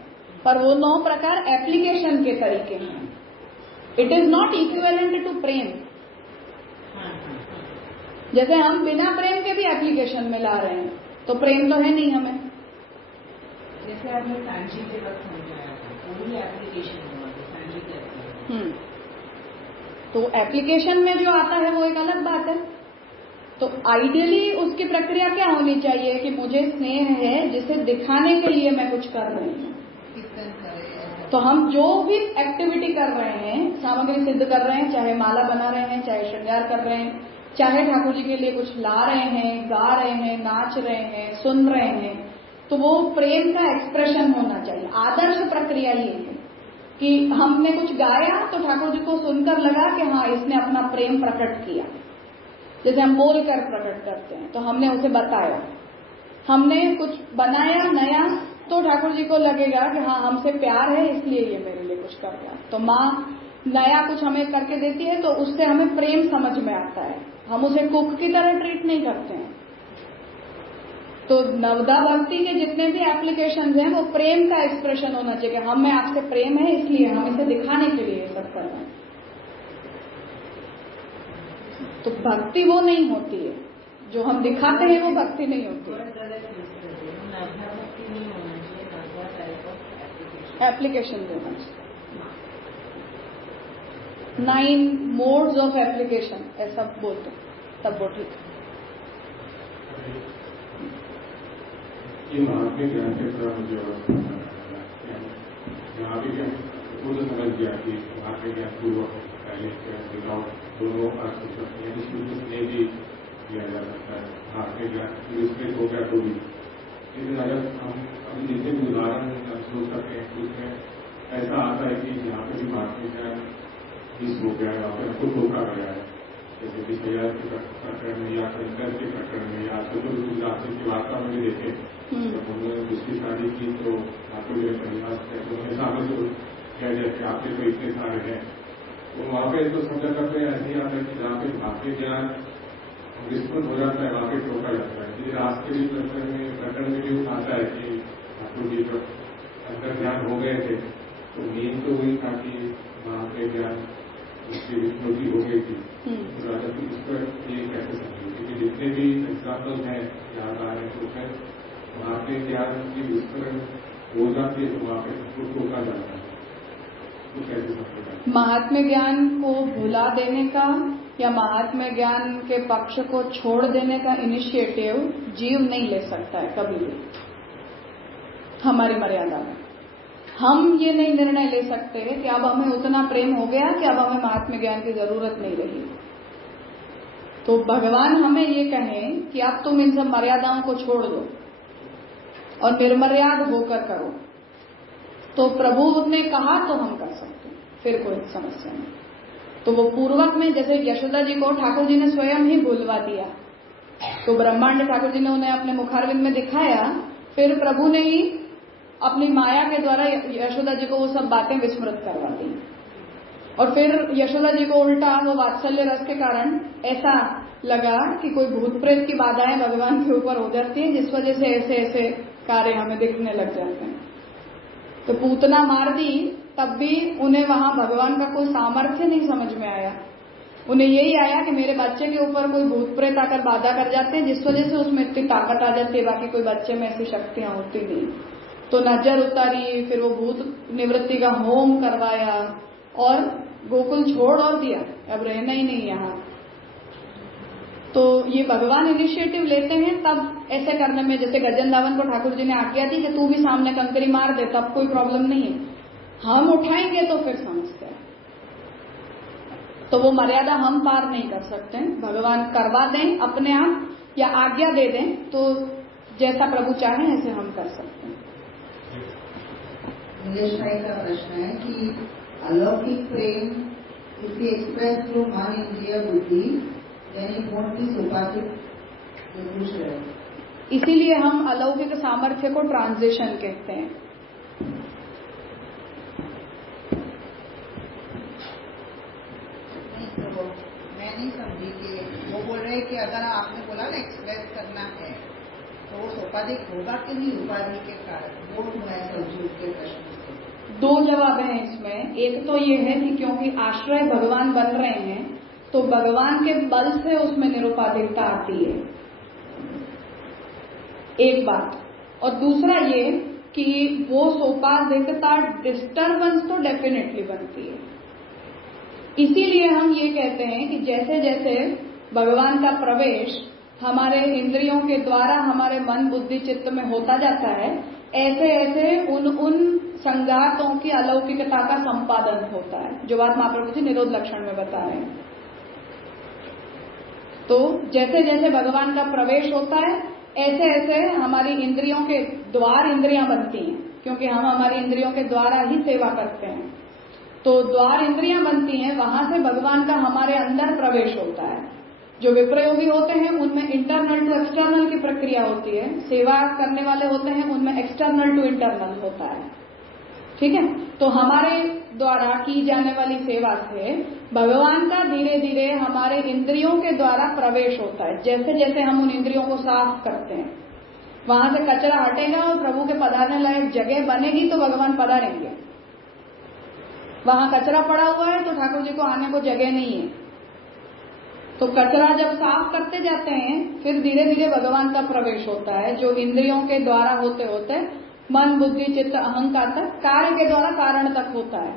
पर वो 9 प्रकार एप्लीकेशन के तरीके हैं। It is not equivalent to प्रेम। जैसे हम बिना प्रेम के भी एप्लीकेशन में ला रहे हैं, तो प्रेम तो है नहीं हमें। जैसे आपने सांची के वक्त समझाया था, वही एप्लीकेशन हुआ, सांची के। तो एप्लीकेशन में जो आता है वो एक अलग बात है। तो आइडियली उसकी प्रक्रिया क्या होनी चाहिए कि मुझे स्नेह है जिसे दिखाने के लिए मैं कुछ कर रही हूँ। तो हम जो भी एक्टिविटी कर रहे हैं, सामग्री सिद्ध कर रहे हैं, चाहे माला बना रहे हैं, चाहे श्रृंगार कर रहे हैं, चाहे ठाकुर जी के लिए कुछ ला रहे हैं, गा रहे हैं, नाच रहे हैं, सुन रहे हैं, तो वो प्रेम का एक्सप्रेशन होना चाहिए। आदर्श प्रक्रिया ये है कि हमने कुछ गाया तो ठाकुर जी को सुनकर लगा कि हाँ, इसने अपना प्रेम प्रकट किया। जैसे हम बोलकर प्रकट करते हैं, तो हमने उसे बताया। हमने कुछ बनाया नया, तो ठाकुर जी को लगेगा कि हाँ, हमसे प्यार है, इसलिए ये मेरे लिए कुछ कर रहा। तो माँ नया कुछ हमें करके देती है तो उससे हमें प्रेम समझ में आता है। हम उसे कुक की तरह ट्रीट नहीं करते हैं। तो नवदा भक्ति के जितने भी एप्लीकेशंस हैं वो प्रेम का एक्सप्रेशन होना चाहिए कि हम में आपसे प्रेम है, इसलिए हम इसे दिखाने के लिए सब कर रहे हैं। तो भक्ति वो नहीं होती है जो हम दिखाते हैं, वो भक्ति नहीं होती है। एप्लीकेशन देना चाहिए। 9 मोड्स ऑफ एप्लीकेशन ऐसा बोलते, तब वो ठीक है। ये महात्म्य ज्ञान के तरह मुझे यहाँ भी वो तो समझ गया कि महात्म्य ज्ञान पूर्वक पहले विदाउट दोनों अर्थ स्नेह भी किया जा सकता है। महात्म्य ज्ञान विस्मृत हो गया तो भी, लेकिन अगर हम अभी जितने भी उदाहरण सोच सकते हैं उसमें ऐसा आता है कि यहाँ पे भी महात्म्य ज्ञान मिस हो गया है, वहाँ पर हमको टोका गया है। जैसे कि सैया के प्रकरण में या शंकर के प्रकरण में या चतुर्थ की वार्ता में भी देखे, जब उन्होंने दूसरी शादी की तो ठाकुर जी परिवार है तो उन्हें सामने से कह दिया कि आपके तो इतने सारे हैं। तो वहाँ पे तो समझा करते हैं ऐसे ही आता है कि जहाँ पे भाग्य ज्ञान विस्मृत हो जाता है, वहाँ पे टोका जाता है। इसलिए आज के भी प्रकरण में भी आता है कि ठाकुर जी जब अंतर ज्ञान हो गए थे तो मेन तो वही था कि वहाँ पे ज्ञान उसकी विस्मृति हो गई थी। तो राजा की इस पर ये कैसे समझे, क्योंकि जितने भी एग्जाम्पल हैं याद आ रहे हैं तो उसमें वहाँ पे ज्ञान की विस्मरण हो जाती है तो वहाँ पे टोका जाता है। तो कैसे समझेगा? महात्म्य ज्ञान को भुला देने का या महात्म्य ज्ञान के पक्ष को छोड़ देने का इनिशिएटिव जीव नहीं ले सकता है कभी भी। हमारी मर्यादा में हम ये नहीं निर्णय ले सकते कि अब हमें उतना प्रेम हो गया कि अब हमें महात्म्य ज्ञान की जरूरत नहीं रही। तो भगवान हमें ये कहें कि अब तुम इन सब मर्यादाओं को छोड़ दो और निर्मर्याद होकर करो, तो प्रभु ने कहा तो हम कर सकते हैं, फिर कोई समस्या नहीं। तो वो पूर्वक में जैसे यशोदा जी को ठाकुर जी ने स्वयं ही बुलवा दिया, तो ब्रह्मांड ठाकुर जी ने उन्हें अपने मुखारविंद में दिखाया, फिर प्रभु ने ही अपनी माया के द्वारा यशोदा जी को वो सब बातें विस्मृत करवा दी। और फिर यशोदा जी को उल्टा वो वात्सल्य रस के कारण ऐसा लगा कि कोई भूत प्रेत की बाधाएं भगवान के ऊपर हो जाती हैं, जिस वजह से ऐसे ऐसे कार्य हमें दिखने लग जाते हैं। तो पूतना मार दी, तब भी उन्हें वहां भगवान का कोई सामर्थ्य नहीं समझ में आया। उन्हें यही आया कि मेरे बच्चे के ऊपर कोई भूत प्रेत आकर बाधा कर जाते हैं, जिस वजह से उसमें इतनी ताकत आ जाती है, बाकी कोई बच्चे में ऐसी शक्तियां होती नहीं। तो नजर उतारी, फिर वो भूत निवृत्ति का होम करवाया और गोकुल छोड़ और दिया, अब रहना ही नहीं यहाँ। तो ये भगवान इनिशिएटिव लेते हैं तब ऐसे करने में, जैसे गजन दावन को ठाकुर जी ने आज्ञा दी कि तू भी सामने कंकरी मार दे, तब कोई प्रॉब्लम नहीं है, हम उठाएंगे तो फिर समझते हैं। तो वो मर्यादा हम पार नहीं कर सकते, भगवान करवा दें अपने आप या आज्ञा दे दें, तो जैसा प्रभु चाहे ऐसे हम कर सकते हैं। नीलेश भाई का प्रश्न है कि अलौकिक प्रेम इसे एक्सप्रेस थ्रू मन इंद्रिय बुद्धि यानी गुण की सोपाधिक पूछ रहे हैं, इसीलिए हम अलौकिक सामर्थ्य को ट्रांजिशन कहते हैं। मैं नहीं समझी कि वो बोल रहे हैं कि अगर आपने बोला ना एक्सप्रेस करना है तो वो सोपाधिक होगा कि नहीं उपाधि के कारण, वो मैं समझी उसके प्रश्न से। दो जवाब हैं इसमें। एक तो ये है कि क्योंकि आश्रय भगवान बन रहे हैं तो भगवान के बल से उसमें निरुपाधिकता आती है, एक बात। और दूसरा ये कि वो सोपाधिकता डिस्टर्बेंस तो डेफिनेटली बनती है। इसीलिए हम ये कहते हैं कि जैसे जैसे भगवान का प्रवेश हमारे इंद्रियों के द्वारा हमारे मन बुद्धि चित्त में होता जाता है, ऐसे ऐसे उन संघातों की अलौकिकता का संपादन होता है, जो बात महाप्रभु जी निरोध लक्षण में बता रहे हैं। तो जैसे जैसे भगवान का प्रवेश होता है ऐसे ऐसे हमारी इंद्रियों के द्वार इंद्रियां बनती हैं, क्योंकि हम हमारी इंद्रियों के द्वारा ही सेवा करते हैं। तो द्वार इंद्रियां बनती हैं, वहां से भगवान का हमारे अंदर प्रवेश होता है। जो विप्रयोगी होते हैं उनमें इंटरनल टू एक्सटर्नल की प्रक्रिया होती है, सेवा करने वाले होते हैं उनमें एक्सटर्नल टू इंटरनल होता है, ठीक है। तो हमारे द्वारा की जाने वाली सेवा से भगवान का धीरे धीरे हमारे इंद्रियों के द्वारा प्रवेश होता है। जैसे जैसे हम उन इंद्रियों को साफ करते हैं, वहां से कचरा हटेगा और प्रभु के पधारने लायक जगह बनेगी तो भगवान पधारेंगे। वहां कचरा पड़ा हुआ है तो ठाकुर जी को आने को जगह नहीं है। तो कचरा जब साफ करते जाते हैं फिर धीरे धीरे भगवान का प्रवेश होता है, जो इंद्रियों के द्वारा होते होते मन बुद्धि चित्त अहंकार तक, कार्य के द्वारा कारण तक होता है।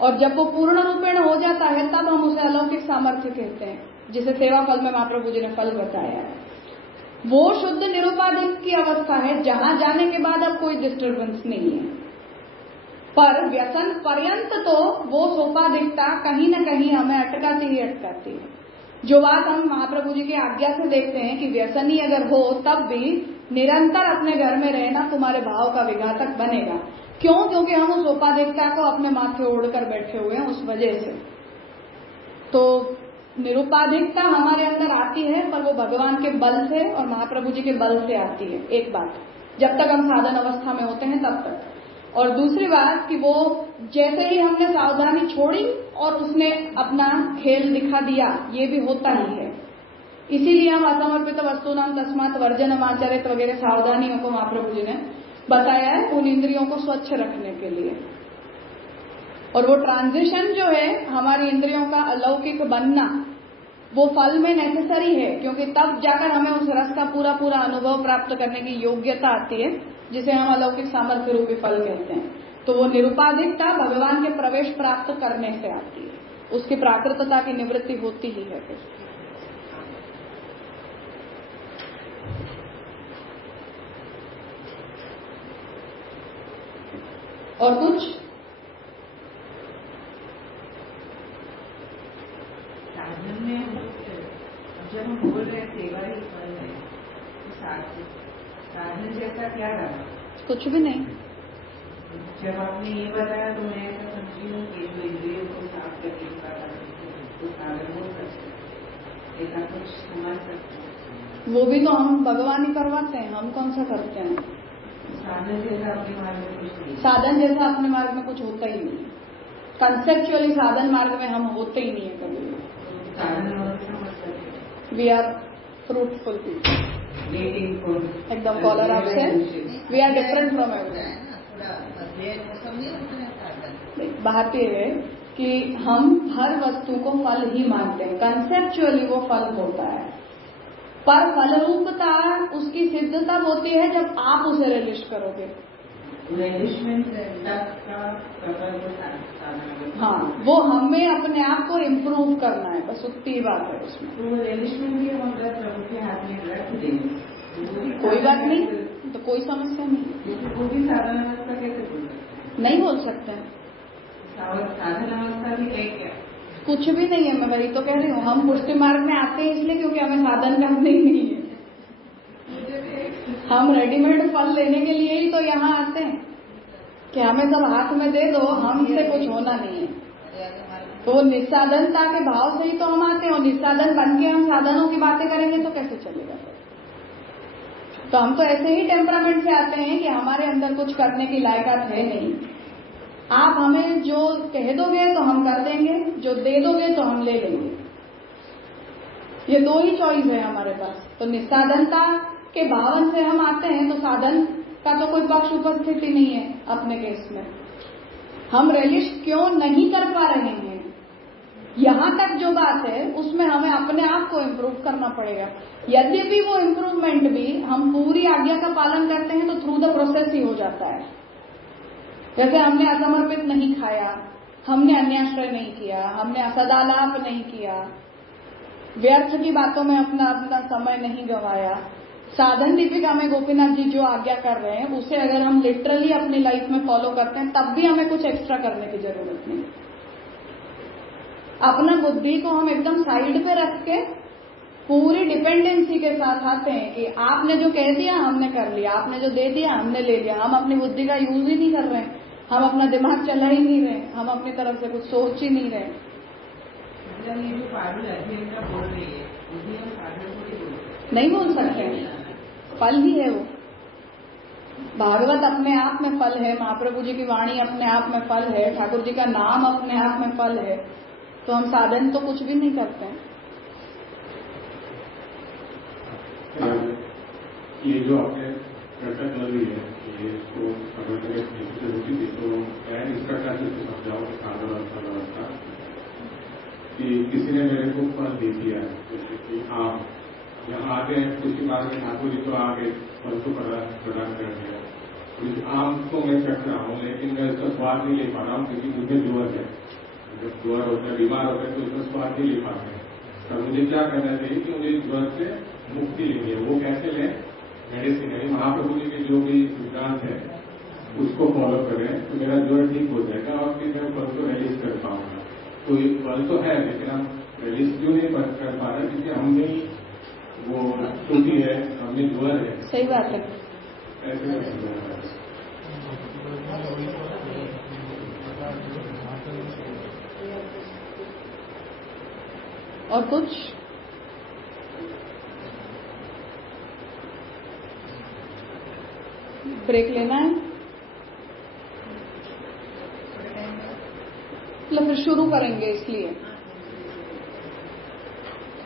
और जब वो पूर्ण रूपेण हो जाता है तब हम उसे अलौकिक सामर्थ्य कहते हैं, जिसे सेवा फल में महाप्रभु जी ने फल बताया है। वो शुद्ध निरुपाधिक की अवस्था है, जहां जाने के बाद अब कोई डिस्टर्बेंस नहीं है। पर व्यसन पर्यंत तो वो सोपाधिकता कहीं न कहीं हमें अटकाती ही अटकाती है। जो बात हम महाप्रभु जी की आज्ञा से देखते हैं कि व्यसनी अगर हो तब भी निरंतर अपने घर में रहना तुम्हारे भाव का विघातक बनेगा। क्यों? क्योंकि हम उस उपाधिकता को अपने माथे ओढ़कर बैठे हुए हैं, उस वजह से। तो निरुपाधिकता हमारे अंदर आती है, पर वो भगवान के बल से और महाप्रभु जी के बल से आती है, एक बात, जब तक हम साधन अवस्था में होते हैं तब तक। और दूसरी बात कि वो जैसे ही हमने सावधानी छोड़ी और उसने अपना खेल दिखा दिया, ये भी होता ही है। इसीलिए हम असमर्पित वस्तु नाम तस्मात वर्जनम आचरित वगैरह सावधानियों को महाप्रभु जी ने बताया है, उन इंद्रियों को स्वच्छ रखने के लिए। और वो ट्रांजिशन जो है हमारी इंद्रियों का अलौकिक बनना, वो फल में नेसेसरी है, क्योंकि तब जाकर हमें उस रस का पूरा पूरा अनुभव प्राप्त करने की योग्यता आती है, जिसे हम अलौकिक सामर्थ्य रूपी फल कहते हैं। तो वो निरुपाधिकता भगवान के प्रवेश प्राप्त करने से आती है, उसकी प्राकृतता की निवृत्ति होती ही है। फिर और कुछ साधन में जब हम बोल रहे सेवा ही फल है, तो साधन जैसा क्या रहा? कुछ भी नहीं। जब आपने ये बताया तो मैं ऐसा समझी हूँ कि जो इंद्रियों को साफ करने का तो साधन हो सकता है, ऐसा कुछ समझ सकते हैं। वो भी तो हम भगवान ही करवाते हैं, हम कौन सा करते हैं। साधन जैसा अपने मार्ग में कुछ नहीं, साधन जैसा अपने मार्ग में कुछ होता ही नहीं। कंसेप्चुअली साधन मार्ग में हम होते ही नहीं है कभी भी। साधन और समझ सकते वी आर फ्रूटफुल पीपल, हैं। एकदम कॉलर अप से we are different from everyone. बात यह है कि हम हर वस्तु को फल ही मानते हैं, कंसेप्चुअली वो फल होता है, पर फल रूपता उसकी सिद्ध तब होती है जब आप उसे रिलिश करोगे। हाँ, वो हमें अपने आप को इम्प्रूव करना है, बस उतनी बात है उसमें। तो रिलिशमेंट भी हम अगर प्रभु के हाथ में रख दें कोई बात नहीं, तो कोई समस्या नहीं। वो भी साधन अवस्था कैसे बोल सकते नहीं बोल सकते हैं, साधन अवस्था भी है क्या? कुछ भी नहीं है। मैं वही तो कह रही हूँ, हम पुष्टि मार्ग में आते हैं इसलिए क्योंकि हमें साधन करने ही नहीं है। हम रेडीमेड फल लेने के लिए ही तो यहाँ आते हैं कि हमें सब हाथ में दे दो, हमसे कुछ होना नहीं है। तो निस्साधनता के भाव से ही तो हम आते हैं, और निस्साधन बन के हम साधनों की बातें करेंगे तो कैसे चलेगा। तो हम तो ऐसे ही टेम्परामेंट से आते हैं कि हमारे अंदर कुछ करने की लायकात है नहीं। आप हमें जो कह दोगे तो हम कर देंगे, जो दे दोगे तो हम ले लेंगे। ये दो ही चॉइस है हमारे पास। तो निस्साधनता के भावन से हम आते हैं, तो साधन का तो कोई पक्ष उपस्थिति नहीं है अपने केस में। हम रिलिश क्यों नहीं कर पा रहे हैं, यहां तक जो बात है उसमें हमें अपने आप को इम्प्रूव करना पड़ेगा। यद्यपि वो इम्प्रूवमेंट भी हम पूरी आज्ञा का पालन करते हैं तो थ्रू द प्रोसेस ही हो जाता है। जैसे हमने असमर्पित नहीं खाया, हमने अन्याश्रय नहीं किया, हमने असदालाप नहीं किया, व्यर्थ की बातों में अपना समय नहीं गंवाया। साधन दीपिका में गोपीनाथ जी जो आज्ञा कर रहे हैं उसे अगर हम लिटरली अपनी लाइफ में फॉलो करते हैं तब भी हमें कुछ एक्स्ट्रा करने की जरूरत नहीं। अपना बुद्धि को हम एकदम साइड पे रख के पूरी डिपेंडेंसी के साथ आते हैं कि आपने जो कह दिया हमने कर लिया, आपने जो दे दिया हमने ले लिया। हम अपनी बुद्धि का यूज ही नहीं कर रहे हैं, हम अपना दिमाग चला ही नहीं रहे, हम अपनी तरफ से कुछ सोच ही नहीं रहे। मतलब ये जो पारुल अध्ययन का बोल रही है बुद्धि हम साधन को नहीं बोल सकते हैं, फल ही है वो। भागवत अपने आप में फल है, महाप्रभु जी की वाणी अपने आप में फल है, ठाकुर जी का नाम अपने आप में फल है। तो हम साधन तो कुछ भी नहीं करते हैं। ये जो आपने चर्चा कर रही है कि इसको होती थी, तो मैं इस प्रकार से समझाऊँ साधन अवस्था कि किसी ने मेरे को फल दे दिया, जैसे कि आप यहाँ आते हैं उसके बाद में ठाकुर जी तो आगे फल को प्रदान कर दिया। इस आम को मैं चख रहा हूँ लेकिन मैं इसका स्वाद नहीं ले पा रहा हूँ क्योंकि मुझे जोर है। जब ज्वर होता है, बीमार होता है तो उसका स्वाद नहीं ले पाते हैं। तो मुझे क्या करना चाहिए कि मुझे ज्वर से मुक्ति लेनी है। वो कैसे लें? मेडिसिन है, महाप्रभु जी के जो भी सिद्धांत है उसको फॉलो करें तो मेरा ज्वर ठीक हो जाएगा और फिर मैं फल को रिलीज कर पाऊंगा। तो ये फल तो है लेकिन हम रिलीज क्यों नहीं कर पा रहे? क्योंकि हमने वो त्रुटि है, हमने ज्वर है। सही बात है। ऐसे और कुछ ब्रेक लेना है मतलब फिर शुरू करेंगे। इसलिए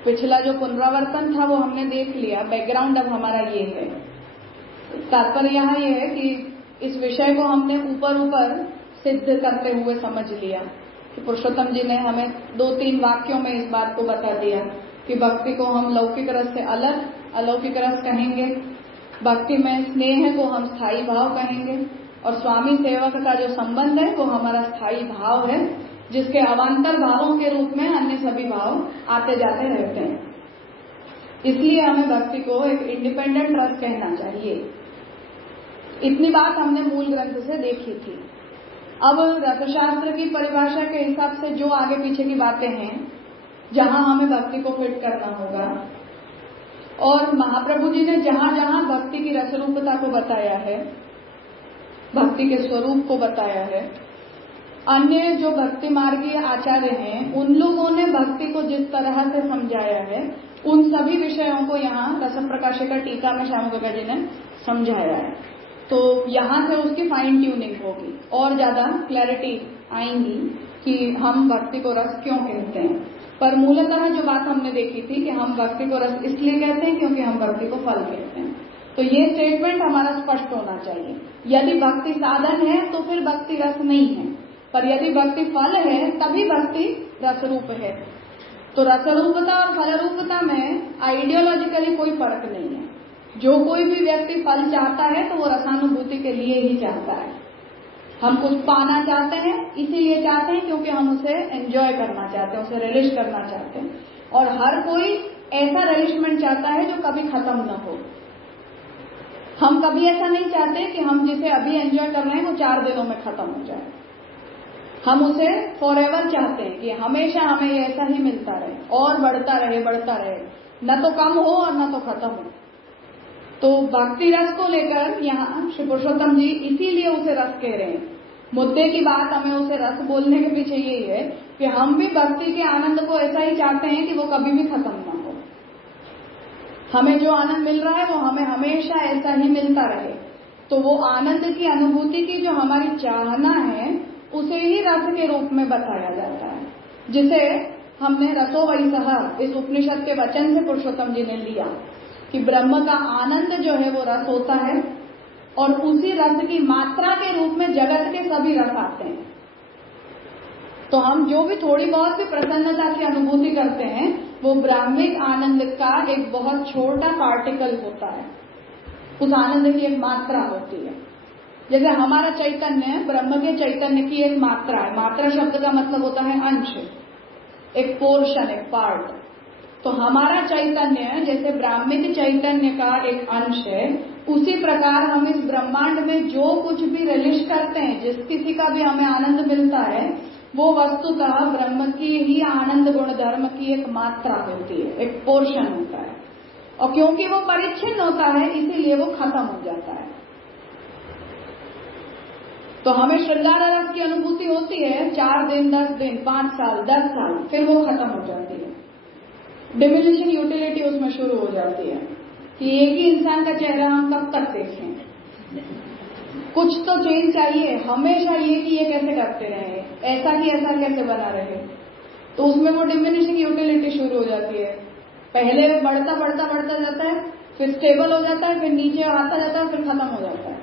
पिछला जो पुनरावर्तन था वो हमने देख लिया, बैकग्राउंड अब हमारा ये है। तात्पर्य यहाँ ये है कि इस विषय को हमने ऊपर सिद्ध करते हुए समझ लिया कि पुरुषोत्तम जी ने हमें 2-3 वाक्यों में इस बात को बता दिया कि भक्ति को हम लौकिक रस से अलग अलौकिक रस कहेंगे, भक्ति में स्नेह को हम स्थायी भाव कहेंगे, और स्वामी सेवक का जो संबंध है वो हमारा स्थायी भाव है, जिसके अवान्तर भावों के रूप में अन्य सभी भाव आते जाते रहते हैं। इसलिए हमें भक्ति को एक इंडिपेंडेंट रस कहना चाहिए। इतनी बात हमने मूल ग्रंथ से देखी थी। अब रसशास्त्र की परिभाषा के हिसाब से जो आगे पीछे की बातें हैं, जहां हमें भक्ति को फिट करना होगा, और महाप्रभु जी ने जहां जहां भक्ति की रसरूपता को बताया है भक्ति के स्वरूप को बताया है। अन्य जो भक्ति मार्गीय आचार्य हैं उन लोगों ने भक्ति को जिस तरह से समझाया है उन सभी विषयों को यहाँ रस प्रकाशिका टीका में श्यामगंगा जी ने समझाया है। तो यहाँ से उसकी फाइन ट्यूनिंग होगी और ज्यादा क्लैरिटी आएंगी कि हम भक्ति को रस क्यों कहते हैं। पर मूलतः जो बात हमने देखी थी कि हम भक्ति को रस इसलिए कहते हैं क्योंकि हम भक्ति को फल कहते हैं। तो ये स्टेटमेंट हमारा स्पष्ट होना चाहिए। यदि भक्ति साधन है तो फिर भक्ति रस नहीं है, पर यदि भक्ति फल है तभी भक्ति रस रूप है। तो रस रूपता और फल रूपता में आइडियोलॉजिकली कोई फर्क नहीं है। जो कोई भी व्यक्ति फल चाहता है तो वो रसानुभूति के लिए ही चाहता है। हम कुछ पाना चाहते हैं इसीलिए चाहते हैं क्योंकि हम उसे एंजॉय करना चाहते हैं, उसे रिलिश करना चाहते हैं। और हर कोई ऐसा रिलिशमेंट चाहता है जो कभी खत्म न हो। हम कभी ऐसा नहीं चाहते कि हम जिसे अभी एंजॉय कर रहे हैं वो 4 दिनों में खत्म हो जाए। हम उसे फॉरएवर चाहते हैं कि हमेशा हमें ये ऐसा ही मिलता रहे और बढ़ता रहे, न तो कम हो और न तो खत्म हो। तो भक्ति रस को लेकर यहाँ श्री पुरुषोत्तम जी इसीलिए उसे रस कह रहे हैं। मुद्दे की बात हमें उसे रस बोलने के पीछे यही है कि हम भी भक्ति के आनंद को ऐसा ही चाहते हैं कि वो कभी भी खत्म ना हो। हमें जो आनंद मिल रहा है वो हमें हमेशा ऐसा ही मिलता रहे। तो वो आनंद की अनुभूति की जो हमारी चाहना है उसे ही रस के रूप में बताया जाता है, जिसे हमने रसो वैसह इस उपनिषद के वचन से पुरुषोत्तम जी ने लिया कि ब्रह्म का आनंद जो है वो रस होता है और उसी रस की मात्रा के रूप में जगत के सभी रस आते हैं। तो हम जो भी थोड़ी बहुत भी प्रसन्नता की अनुभूति करते हैं वो ब्राह्मिक आनंद का एक बहुत छोटा पार्टिकल होता है, उस आनंद की एक मात्रा होती है। जैसे हमारा चैतन्य ब्रह्म के चैतन्य की एक मात्रा है। मात्रा शब्द का मतलब होता है अंश, एक पोर्शन, एक पार्ट। तो हमारा चैतन्य जैसे ब्राह्मिक चैतन्य का एक अंश है, उसी प्रकार हम इस ब्रह्मांड में जो कुछ भी रिलिश करते हैं, जिस किसी का भी हमें आनंद मिलता है, वो वस्तुतः ब्रह्म की ही आनंद गुण धर्म की एक मात्रा होती है, एक पोर्शन होता है। और क्योंकि वो परिच्छिन्न होता है इसीलिए वो खत्म हो जाता है। तो हमें श्रृंगार रस की अनुभूति होती है 4 दिन, 10 दिन, 5 साल, 10 साल, फिर वो खत्म हो जाती है। डिमिनिशिंग यूटिलिटी उसमें शुरू हो जाती है कि एक ही इंसान का चेहरा हम कब तक देखें, कुछ तो चेंज चाहिए। हमेशा ये कि ये कैसे करते रहे, ऐसा कि ऐसा कैसे बना रहे। तो उसमें वो डिमिनिशिंग यूटिलिटी शुरू हो जाती है। पहले बढ़ता जाता है, फिर स्टेबल हो जाता है, फिर नीचे आता जाता है, फिर खत्म हो जाता है।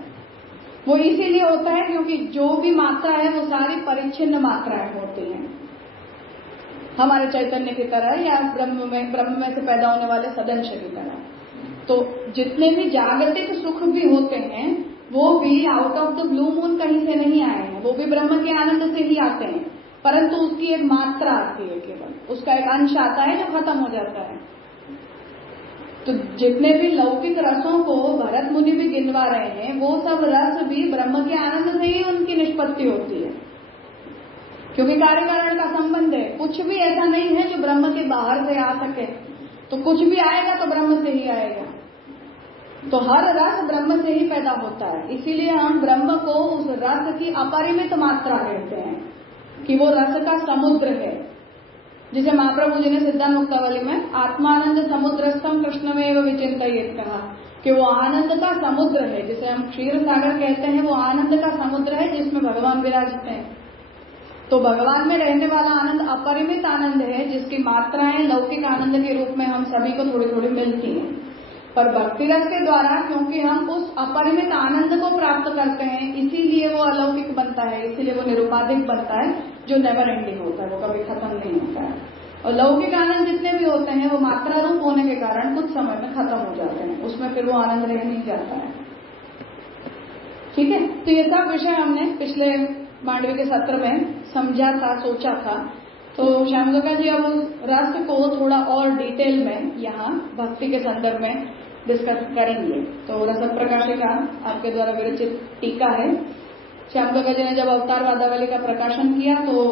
वो इसीलिए होता है क्योंकि जो भी मात्रा है वो सारी परिच्छिन्न मात्राएं होती हैं, हमारे चैतन्य की तरह या ब्रह्म में से पैदा होने वाले सदंश की तरह। तो जितने भी जागतिक सुख भी होते हैं वो भी out of the blue moon कहीं से नहीं आए हैं, वो भी ब्रह्म के आनंद से ही आते हैं, परंतु उसकी एक मात्रा आती है, केवल उसका एक अंश आता है जो खत्म हो जाता है। तो जितने भी लौकिक रसों को भरत मुनि भी गिनवा रहे हैं वो सब रस भी ब्रह्म के आनंद से ही उनकी निष्पत्ति होती है, क्योंकि कार्य कारण का संबंध है। कुछ भी ऐसा नहीं है जो ब्रह्म के बाहर से आ सके, तो कुछ भी आएगा तो ब्रह्म से ही आएगा। तो हर रस ब्रह्म से ही पैदा होता है, इसीलिए हम ब्रह्म को उस रस की अपरिमित मात्रा कहते हैं कि वो रस का समुद्र है। जिसे महाप्रभु जी ने सिद्धांत मुक्तावली में आत्मानंद समुद्रस्थम कृष्णमेव विचिंतयेत कहा कि वो आनंद का समुद्र है, जिसे हम क्षीर सागर कहते हैं, वो आनंद का समुद्र है जिसमें भगवान विराजते हैं। तो भगवान में रहने वाला आनंद अपरिमित आनंद है, जिसकी मात्राएं लौकिक आनंद के रूप में हम सभी को थोड़ी थोड़ी मिलती हैं। पर भक्ति रस के द्वारा क्योंकि हम उस अपरिमित आनंद को प्राप्त करते हैं, इसीलिए वो अलौकिक बनता है, इसीलिए वो निरुपाधिक बनता है, जो नेवर एंडिंग होता है, वो कभी खत्म नहीं होता है। और लौकिक आनंद जितने भी होते हैं वो मात्रा रूप होने के कारण कुछ समय में खत्म हो जाते हैं, उसमें फिर वो आनंद रह नहीं जाता है। ठीक है, तो ये सब विषय हमने पिछले मांडवी के सत्र में समझा था, सोचा था। तो श्यामगंगा जी अब रस को थोड़ा और डिटेल में यहाँ भक्ति के संदर्भ में डिस्कस करेंगे। तो रस प्रकाशिका आपके द्वारा विरचित टीका है। श्यामगंगा जी ने जब अवतार वादावली का प्रकाशन किया तो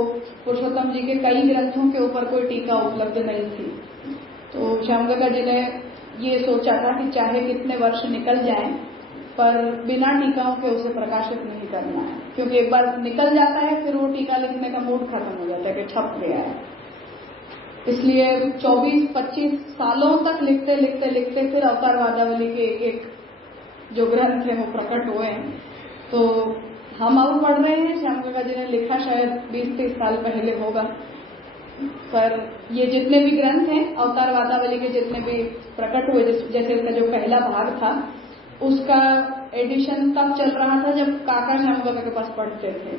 पुरुषोत्तम जी के कई ग्रंथों के ऊपर कोई टीका उपलब्ध नहीं थी। तो श्यामगंगा जी ने ये सोचा था कि चाहे कितने वर्ष निकल जाएं, पर बिना टीकाओं के उसे प्रकाशित नहीं करना है, क्योंकि एक बार निकल जाता है फिर वो टीका लिखने का मूड खत्म हो जाता है कि छप गया है। इसलिए 24-25 सालों तक लिखते लिखते लिखते फिर अवतार वादावली के एक एक जो ग्रंथ है वो प्रकट हुए हैं। तो हम अब पढ़ रहे हैं, श्याम काका जी ने लिखा शायद 20-30 साल पहले होगा, पर ये जितने भी ग्रंथ हैं अवतार वादावली के जितने भी प्रकट हुए, जैसे इसका जो पहला भाग था उसका एडिशन तब चल रहा था जब काका श्याम काका के पास पढ़ते थे,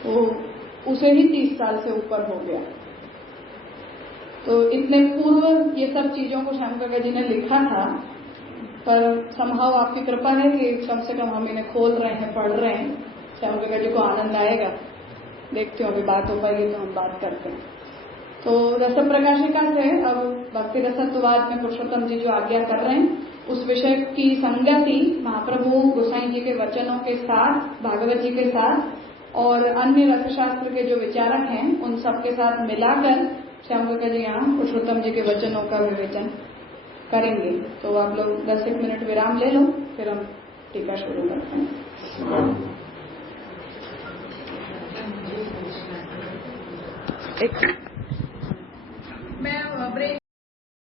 तो उसे ही 30 साल से ऊपर हो गया। तो इतने पूर्व ये सब चीजों को श्याम काका जी ने लिखा था, पर संभाव आपकी कृपा है कि कम से कम हम इन्हें खोल रहे हैं, पढ़ रहे हैं। श्याम काका जी को आनंद आएगा। देखते हो अभी बात हो पाएगी तो हम बात करते हैं। तो रस प्रकाशिका से अब भक्ति रसत्ववाद में पुरुषोत्तम जी जो आज्ञा कर रहे हैं उस विषय की संगति महाप्रभु गोसाई जी के वचनों के साथ, भागवत जी के साथ और अन्य रसशास्त्र के जो विचारक हैं उन सबके साथ मिलाकर श्याम काका जी यहाँ पुरुषोत्तम जी के वचनों का विवेचन करेंगे। तो आप लोग 10 मिनट विराम ले लो, फिर हम टीका शुरू करते हैं। मैं ब्रेक